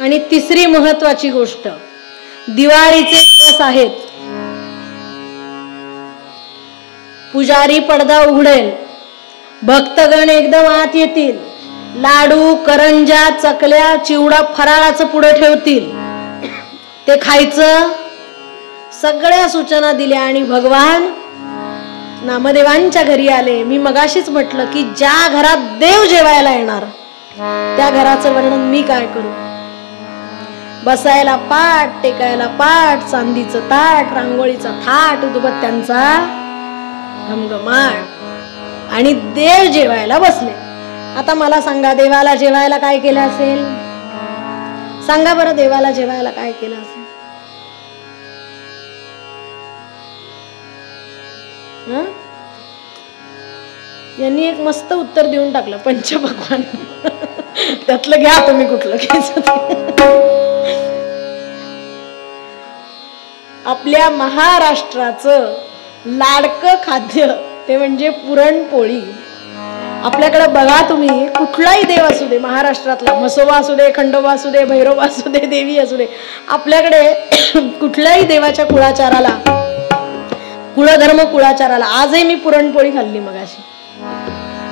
आणि तिसरी महत्वाची गोष्ट, दिवाळीचे दिवस आहेत, पुजारी पडदा उघडेल, भक्तगण एकदम आत येतील, लाडू, करंजा, चकल्या, चिवडा, फराळाचं पुढे ठेवतील, ते खायचं. सगळ्या सूचना दिल्या आणि भगवान नामदेवांच्या घरी आले. मी मगाशीच म्हटलं की ज्या घरात देव जेवायला येणार त्या घराचं वर्णन मी काय करू. बसायला पाट, टेकायला पाट, चांदीचं ताट, रांगोळीचा थाट, उदबत्त्यांचा घमघमाट, आणि देव जेवायला बसले. आता मला सांगा, देवाला जेवायला काय केलं असेल? सांगा बरं, देवाला जेवायला काय केलं असेल? यांनी एक मस्त उत्तर देऊन टाकलं, पंचभगवान. त्यातलं घ्या तुम्ही कुठलं घ्यायचं. आपल्या महाराष्ट्राचं लाडकं खाद्य ते म्हणजे पुरणपोळी. आपल्याकडे बघा तुम्ही, कुठलाही देव असू दे, महाराष्ट्रातला म्हसोबा असू दे, खंडोबा असू दे, भैरव असू दे, देवी असू दे, आपल्याकडे कुठल्याही देवाच्या कुळाचाराला, कुळधर्म कुळाचाराला, आजही मी पुरणपोळी खाल्ली मगाशी.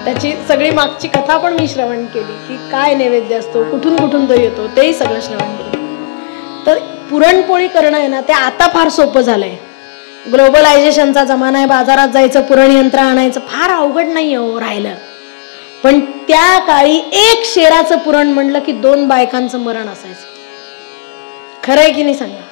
त्याची सगळी मागची कथा पण मी श्रवण केली की काय नैवेद्य असतो, कुठून कुठून तो येतो, तेही सगळं श्रवण केलं. तर पुरणपोळी करणं आहे ना ते आता फार सोपं झालंय. ग्लोबलायझेशनचा जमाना आहे, बाजारात जायचं, पुरण यंत्र आणायचं, फार अवघड नाही हो राहिलं. पण त्या काळी एक शेराचं पुरण म्हणलं की 2 बायकांचं मरण असायचं. खरंय की नाही सांगा?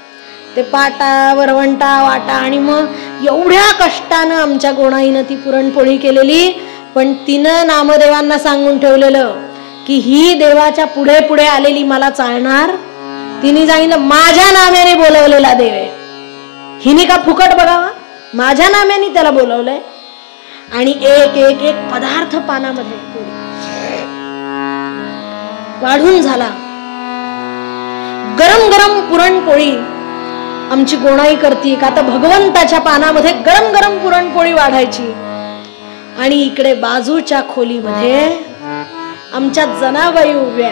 ते पाटा, वरवंटा, वाटा, आणि मग एवढ्या कष्टानं आमच्या गोणाईनं ती पुरणपोळी केलेली. पण तिनं नामदेवांना सांगून ठेवलेलं की ही देवाच्या पुढे पुढे आलेली मला चालणार. तिने सांगितलं माझ्या नाम्याने बोलवलेला देव आहे, हिने का फुकट बघावा, माझ्या नाम्याने त्याला बोलवलंय. आणि एक एक एक पदार्थ पानामध्ये वाढून झाला. गरम गरम पुरणपोळी आमची गोणाई करती का तर भगवंताच्या पानामध्ये गरम गरम पुरणपोळी वाढायची. आणि इकडे बाजूच्या खोलीमध्ये आमच्या जनाबाई उभ्या,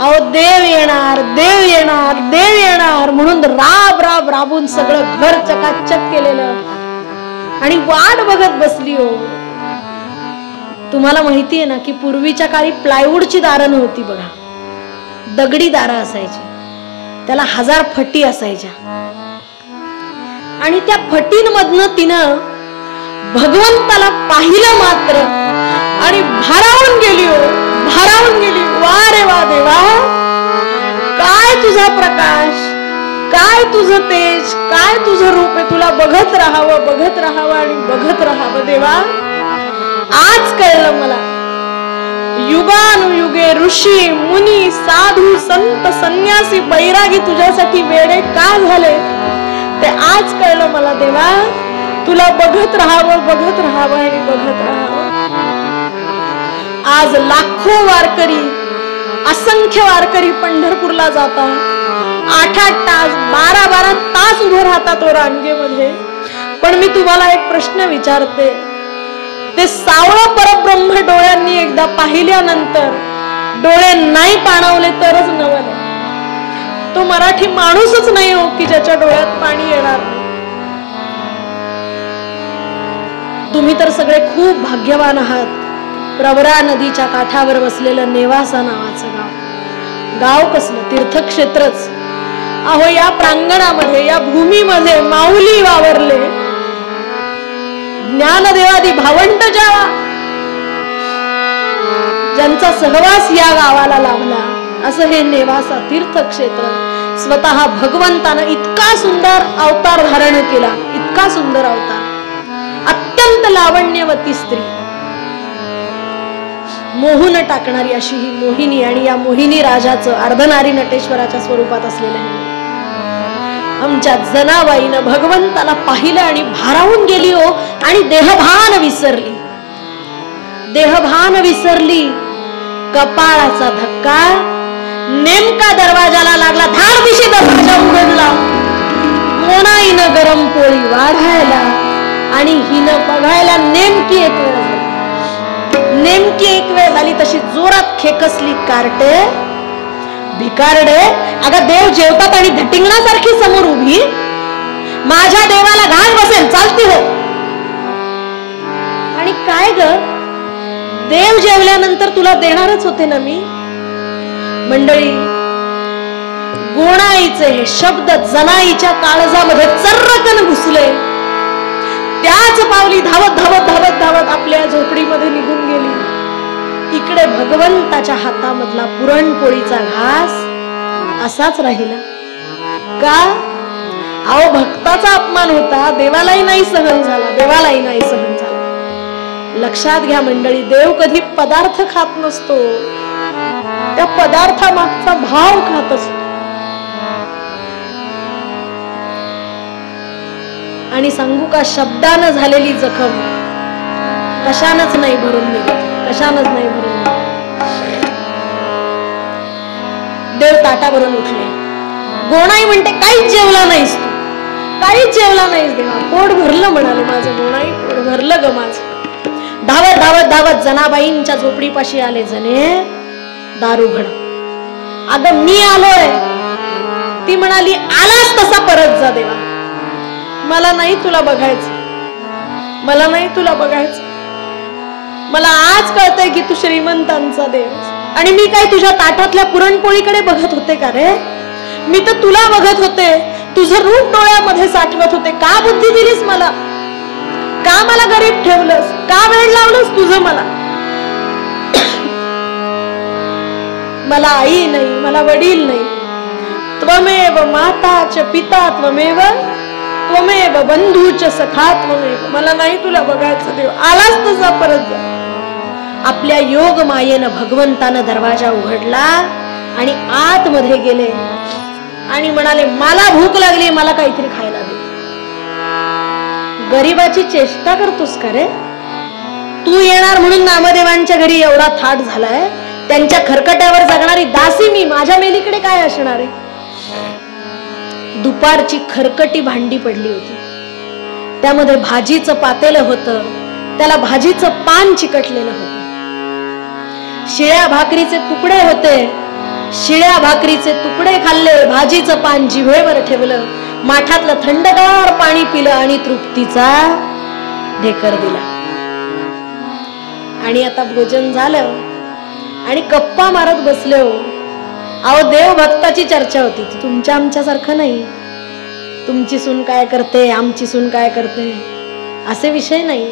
अहो देव येणार, देव येणार, देव येणार म्हणून राब राब राबून सगळं घर चकाचक केलेलं आणि वाट बघत बसली. हो, तुम्हाला माहितीये ना की पूर्वीच्या काळी प्लायवूडची दारं नव्हती बघा, दगडी दारं असायची, त्याला 1000 फटी असायच्या. आणि त्या फटींमधनं तिनं भगवंताला पाहिलं मात्र आणि भारावून गेली. हो, भारावून गेली. वा रे वा देवा, काय तुझा प्रकाश, काय तुझं तेज, काय तुझं रूप आहे. तुला बघत राहावं, बघत राहावं आणि बघत राहावं देवा. आज कळलं मला, युगानुयुगे ऋषी मुनी साधू संत संन्यासी बैरागी तुझ्यासाठी वेडे का झाले ते आज कळलं मला देवा. तुला बघत राहावं, बघत राहावं आणि बघत राहावं. आज लाखो वारकरी, असंख्य वारकरी पंढरपूरला जातात, 8-8 तास, 12-12 तास उभे राहतात रांगेमध्ये. पण मी तुम्हाला एक प्रश्न विचारते, ते सावळं परब्रह्म डोळ्यांनी एकदा पाहिल्यानंतर डोळे नाही पाणावले तरच नवल. तो मराठी माणूसच नाही हो की ज्याच्या डोळ्यात पाणी येणार नाही. तुम्ही तर सगळे खूप भाग्यवान आहात. प्रवरा नदीच्या काठावर बसलेलं नेवासा नावाचं गाव. गाव कसलं, तीर्थक्षेत्रच. अहो या प्रांगणामध्ये, या भूमीमध्ये माऊली वावरले, ज्ञानदेवादी भावंड ज्यांचा सहवास या गावाला लाभला, असं हे नेवासा तीर्थक्षेत्र. स्वतः भगवंतानं इतका सुंदर अवतार धारण केला, इतका सुंदर अवतार. अत्यंत लावण्यवती स्त्री, मोहून टाकणारी अशी ही मोहिनी. आणि या मोहिनी राजाचं अर्धनारी नटेश्वराच्या स्वरूपात असलेलं आहे. आमच्या जनाबाईनं भगवंताला पाहिलं आणि भारावून गेली. हो, आणि देहभान विसरली, देहभान विसरली. कपाळाचा धक्का, नेमका दरवाजाला लागला. धाड दिशी दरवाजा उघडला. गोणाईनं गरम पोळी वाढायला आणि हिनं बघायला नेमकी एक वेळ झाली. नेमकी एक वेळ झाली तशी जोरात खेकसली. कार्टे, भिकारडे, अगं देव जेवतात आणि धटिंगणासारखी समोर उभी, माझ्या देवाला घाण बसेल, चालती हो. आणि काय ग, देव जेवल्यानंतर तुला देणारच होते ना मी. मंडळी, गोणाईचे हे शब्द जनाईच्या काळजामध्ये चर्रकन घुसले. त्याच पावली धावत धावत धावत धावत आपल्या झोपडीमध्ये निघून गेली. इकडे भगवंताच्या हातामधला पुरणपोळीचा घास असाच राहिला. का? अहो भक्ताचा अपमान होता, देवालाही नाही सहन झाला, देवालाही नाही सहन झाला. लक्षात घ्या मंडळी, देव कधी पदार्थ खात नसतो, त्या पदार्थामागचा भाव खात असतो. आणि सांगू का, शब्दानं झालेली जखम कशानच नाही भरून निघत, कशानच नाही भरून निघत. देव ताटावरून उठले. गोणाई म्हणते काहीच जेवला नाहीस तू, काहीच जेवला नाहीस देवा. पोट भरलं म्हणाले माझं गोणाई, पोट भरलं ग माझं. धावत धावत धावत जनाबाईंच्या झोपडीपाशी आले. जने दारू घड. अगं मी आलोय. ती म्हणाली आलास तसा परत जा देवा, मला नाही तुला बघायचं, मला नाही तुला बघायचं. मला आज कळतंय की तू श्रीमंतांचा देव, आणि मी काय तुझ्या ताटातल्या पुरणपोळीकडे बघत होते का रे? मी तर तुला बघत होते, तुझं रूप डोळ्यामध्ये साठवत होते. का बुद्धी दिलीस मला? का मला गरीब ठेवलंस? का वेळ लावलंस तुझं मला? मला आई नाही, मला वडील नाही. त्वमेव माता च पिता त्वमेव, त्वमेव बंधू च सखा त्वमेव. मला नाही तुला बघायचं देव. आलाच तसा परत जा. आपल्या योग मायेनं भगवंतानं दरवाजा उघडला आणि आतमध्ये गेले आणि म्हणाले, मला भूक लागली, मला काहीतरी खायला दे. गरीबाची चेष्टा करतोस का रे? तू येणार म्हणून नामदेवांच्या घरी एवढा थाट झालाय. त्यांच्या खरकट्यावर जगणारी दासी मी, माझ्या मेलीकडे काय असणार आहे? दुपारची खरकटी भांडी पडली होती, त्यामध्ये भाजीचं पातेलं होतं, त्याला भाजीचं पान चिकटलेलं होतं. शिळ्या भाकरीचे तुकडे होते, शिळ्या भाकरीचे तुकडे खाल्ले, भाजीचं पान जिभेवर ठेवलं, माठातलं थंडगार पाणी पिलं आणि तृप्तीचा ढेकर दिला. आणि आता भोजन झालं आणि गप्पा मारत बसले. हो अहो, देव भक्ताची चर्चा होती, ती तुमच्या आमच्यासारखं नाही. तुमची सून काय करते, आमची सून काय करते, असे विषय नाही.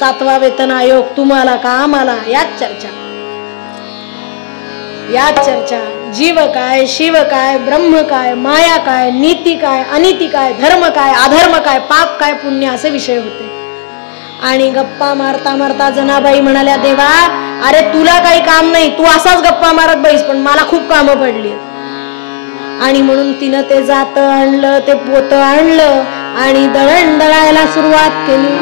7वा वेतन आयोग तुम्हाला का आम्हाला, याच चर्चा. जीव काय, शिव काय, ब्रह्म काय, माया काय, नीती काय, अनिती काय, धर्म काय, अधर्म काय, पाप काय, पुण्य, असे विषय होते. आणि गप्पा मारता मारता जनाबाई म्हणाल्या, देवा अरे तुला काही काम नाही, तू असाच गप्पा मारत बैस, पण मला खूप कामं पडली. आणि म्हणून तिनं ते जात आणलं, ते पोत आणलं आणि दळण दळायला सुरुवात केली.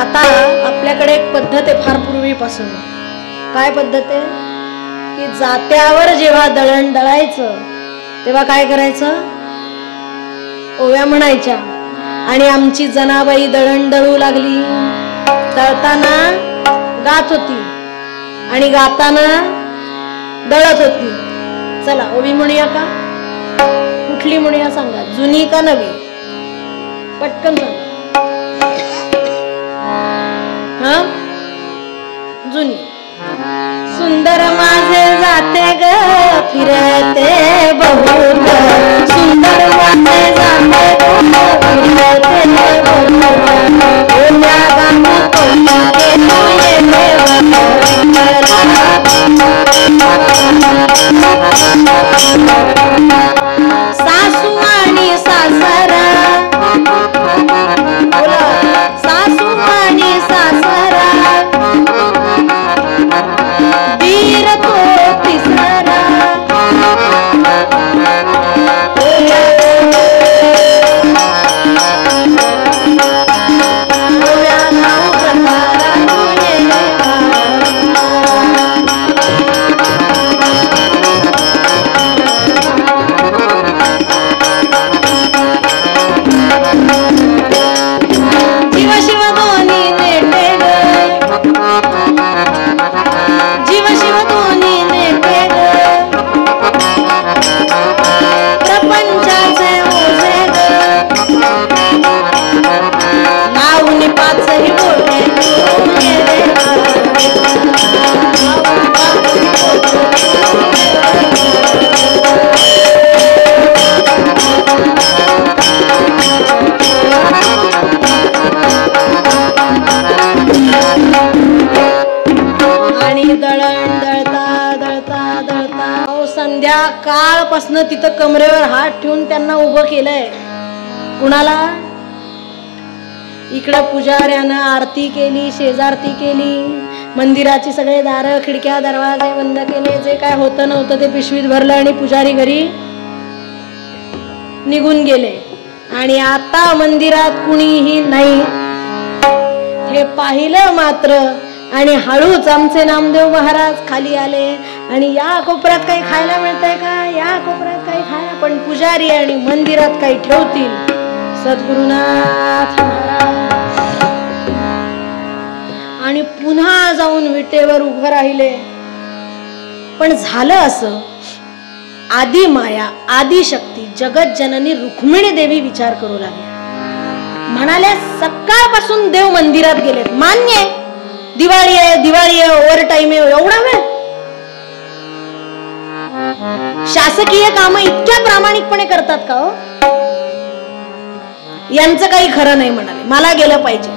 आता आपल्याकडे एक पद्धत आहे फार पूर्वीपासून. काय पद्धत आहे? की जात्यावर जेव्हा दळण दळायचं तेव्हा काय करायचं? ओव्या म्हणायच्या. आणि आमची जनाबाई दळण दळू लागली. दळताना गात होती आणि गाताना दळत होती. चला ओवी म्हणूया का? कुठली म्हणूया सांगा, जुनी का नवी? पटकन सांगा. हा, जुनी. सुंदर माझे जाते ग फिरते बहुत, सुंदर माझे जाते फिरते बहुत, ओल्या गांगू कोणते तुये सासू आणि सासरा, सासू आणि सासरा, वीर तो तिसरा. काळपासनं तिथं कमरेवर हात ठेवून त्यांना उभं केलंय. कुणाला? इकडं पुजाऱ्यानं आरती केली, शेजारती केली, मंदिराची सगळे दारं खिडक्या दरवाजे बंद केले, जे काय होतं नव्हतं ते पिशवीत भरलं आणि पुजारी घरी निघून गेले. आणि आता मंदिरात कुणीही नाही हे पाहिलं मात्र. आणि हळूच आमचे नामदेव महाराज खाली आले आणि या कोपऱ्यात काही खायला मिळतंय का, या कोपऱ्यात काही खायला. पण पुजारी आणि मंदिरात काही ठेवतील सद्गुरुनाथ महाराज. आणि पुन्हा जाऊन विटेवर उभं राहिले. पण झालं असं, आदी माया, आदी शक्ती, जगत जननी रुक्मिणी देवी विचार करू लागल्या. म्हणाल्या सकाळपासून देव मंदिरात गेलेत, मान्य आहे, दिवाळी आहे, ओव्हर टाइम आहे, एवढा वेळ शासकीय काम इतक्या प्रामाणिकपणे करतात का हो? यांचं काही खरं नाही म्हणाले, मला गेलं पाहिजे.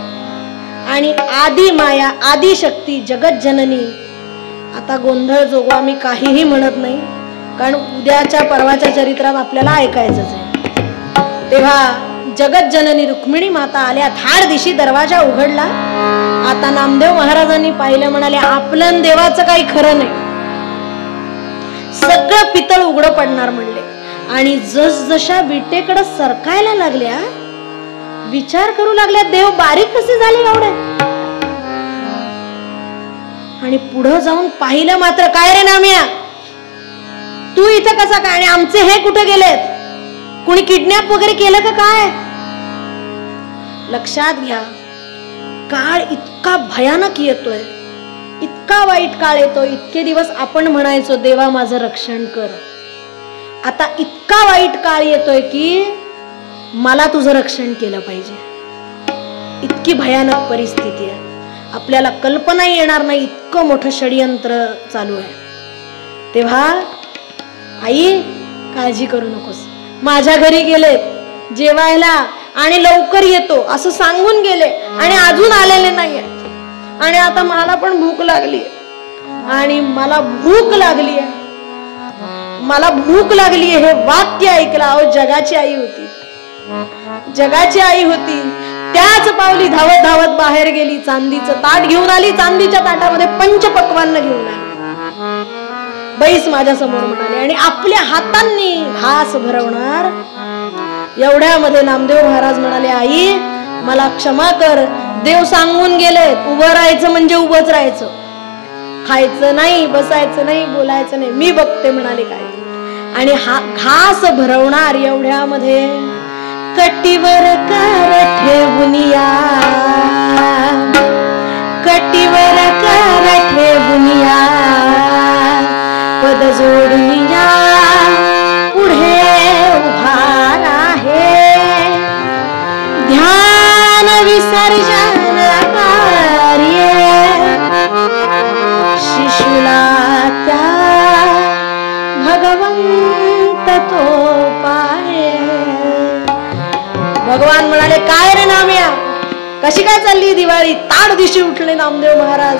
आणि आदी माया, आदी शक्ती, जगत जननी. आता गोंधळ जोगवा मी काहीही म्हणत नाही, कारण उद्याच्या परवाच्या चरित्रात आपल्याला ऐकायचंच आहे. तेव्हा जगत जननी रुक्मिणी माता आल्या, धाड दिशी दरवाजा उघडला. आता नामदेव महाराजांनी पाहिलं, म्हणाले आपलं देवाचं काही खरं नाही, सगळं पितळ उघडं पडणार म्हणले. आणि जसजशा विटेकडे सरकायला लागल्या, विचार करू लागल्या, देव बारीक कसे झाले एवढे. आणि पुढे जाऊन पाहिलं मात्र, काय रे नाम्या, तू इथं कसा काय, आणि आमचे हे कुठे गेलेत, कुणी किडनॅप वगैरे केलं का काय. लक्षात घ्या, काळ इतका भयानक येतोय, इतका वाईट काळ येतो. इतके दिवस आपण म्हणायचो देवा माझं रक्षण कर, आता इतका वाईट काळ येतोय की मला तुझं रक्षण केलं पाहिजे. इतकी भयानक परिस्थिती आहे, आपल्याला कल्पना येणार नाही इतकं मोठं षडयंत्र चालू आहे. तेव्हा आई काळजी करू नकोस, माझ्या घरी गेले जेवायला आणि लवकर येतो असं सांगून गेले आणि अजून आलेले नाहीये. आणि आता मला पण भूक लागली, आणि मला भूक लागली आहे, मला भूक लागली. हे वाक्य ऐकलं, अहो जगाची आई होती, जगाची आई होती. त्याच पावली धावत धावत बाहेर गेली, चांदीचं ताट घेऊन आली, चांदीच्या ताटामध्ये पंचपक्वान्न घेऊन आली. बैस माझ्या समोर म्हणाले, आणि आपल्या हातांनी घास भरवणार. एवढ्यामध्ये नामदेव महाराज म्हणाले, आई मला क्षमा कर, देव सांगून गेले उभं राहायचं म्हणजे उभंच राहायचं, खायचं नाही, बसायचं नाही, बोलायचं नाही, मी बघते म्हणाले काय. आणि हा घास भरवणार. एवढ्यामध्ये कटीवर कर ठेवुनिया, कटीवर कर ठेवुनिया, पद जोडुनिया, पुढे उभार आहे, ध्यान विसर्जन कार्य, शिशुला त्या भगवंत तो पाहे. भगवान म्हणाले, काय रे नाम्या, कशी काय चालली दिवाळी. ताड दिशी उठले नामदेव महाराज,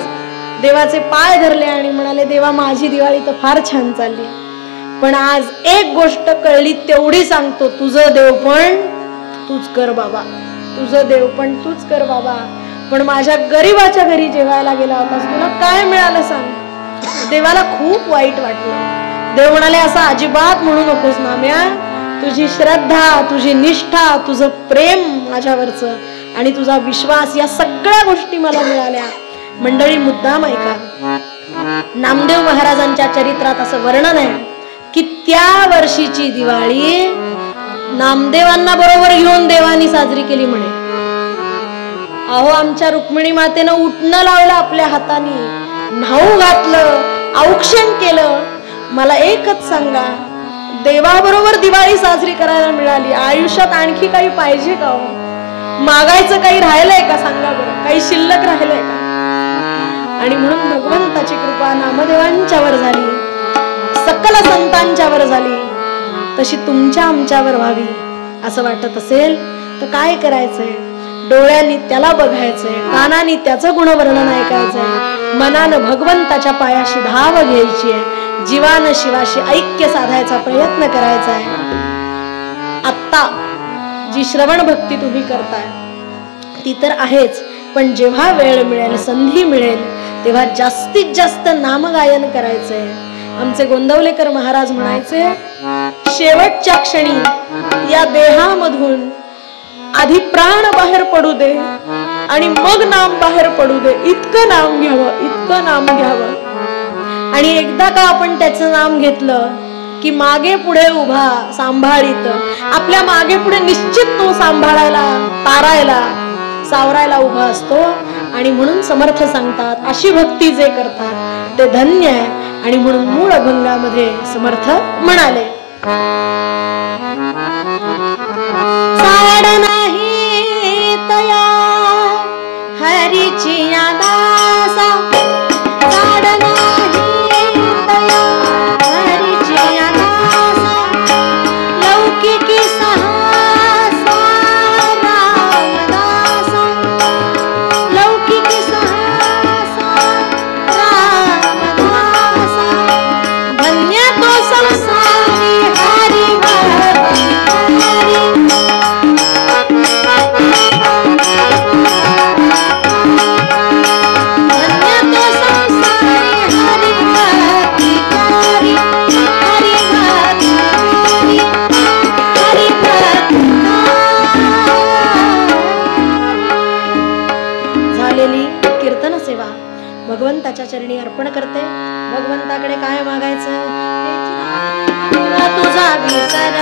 देवाचे पाय धरले आणि म्हणाले, देवा माझी दिवाळी तर फार छान चालली, पण आज एक गोष्ट कळली तेवढी सांगतो, तुझं देव पण तूच कर बाबा, तुझं देव पण तूच कर बाबा. पण माझ्या गरीबाच्या घरी जेवायला गेला होतास, तुला काय मिळालं सांग. देवाला खूप वाईट वाटलं. देव म्हणाले, असं अजिबात म्हणू नकोस नाम्या, तुझी श्रद्धा, तुझी निष्ठा, तुझं प्रेम माझ्यावरचं आणि तुझा विश्वास, या सगळ्या गोष्टी मला मिळाल्या. मंडळी मुद्दाम ऐका, नामदेव महाराजांच्या चरित्रात असं वर्णन आहे की त्या वर्षीची दिवाळी नामदेवांना बरोबर घेऊन देवानी साजरी केली म्हणे. अहो आमच्या रुक्मिणी मातेनं उठणं लावलं, आपल्या हाताने न्हाऊ घातलं, औक्षण केलं. मला एकच सांगा, देवाबरोबर दिवाळी साजरी करायला मिळाली, आयुष्यात आणखी काही पाहिजे का हो? मागायचं काही राहिलंय का सांगा बरं, काही शिल्लक राहिलंय का. आणि म्हणून भगवंताची कृपा नामदेवांच्यावर झाली, सकल संतांच्यावर झाली, तशी तुमच्या आमच्यावर व्हावी असं वाटत असेल तर काय करायचंय, डोळ्यांनी त्याला बघायचंय, कानांनी त्याचं गुणवर्णन ऐकायचंय, मनानं भगवंताच्या पायाशी धाव घ्यायची आहे, जीवानं शिवाशी ऐक्य साधायचा प्रयत्न करायचा आहे. आत्ता जी श्रवण भक्ती तुम्ही करताय ती तर आहेच, पण जेव्हा वेळ मिळेल, संधी मिळेल, तेव्हा जास्तीत जास्त नामगायन करायचंय. आमचे गोंदवलेकर महाराज म्हणायचे, शेवटच्या क्षणी या देहामधून आधी प्राण बाहेर पडू दे आणि मग नाम बाहेर पडू दे, इतकं नाम घ्यावं, इतकं नाम घ्यावं. आणि एकदा का आपण त्याचं नाम घेतलं की मागे पुढे उभा सांभाळीत, आपल्या मागे पुढे निश्चित तो सांभाळायला, तारायला, सावरायला उभा असतो. आणि म्हणून समर्थ सांगतात, अशी भक्ती जे करतात ते धन्य आहे. आणि म्हणून मूळ अभंगामध्ये समर्थ म्हणाले, साड नाही तया हरीची दासा, साड नाही तया हरीची दासा, अंजली अर्पण करते. भगवंताकडे काय मागायचं? तुझा विसरण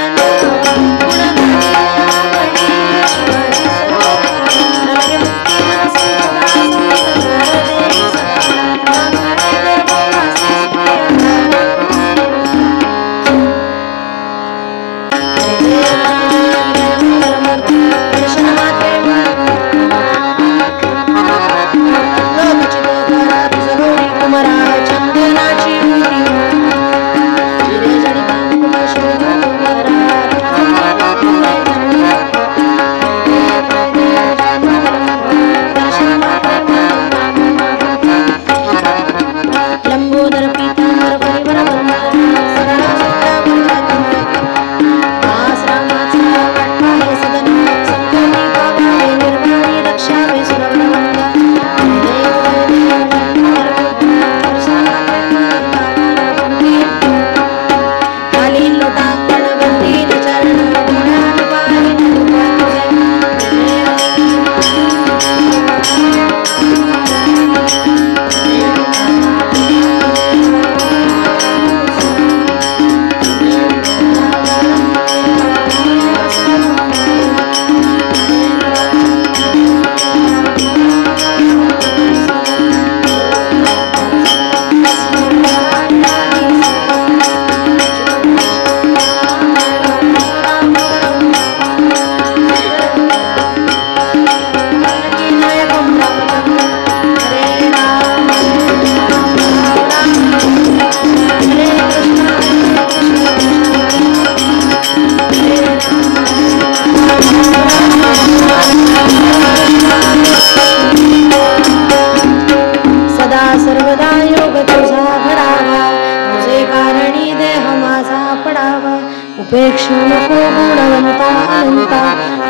उपेक्षु नको गुणवंता अनंता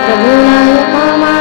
प्रभुनायका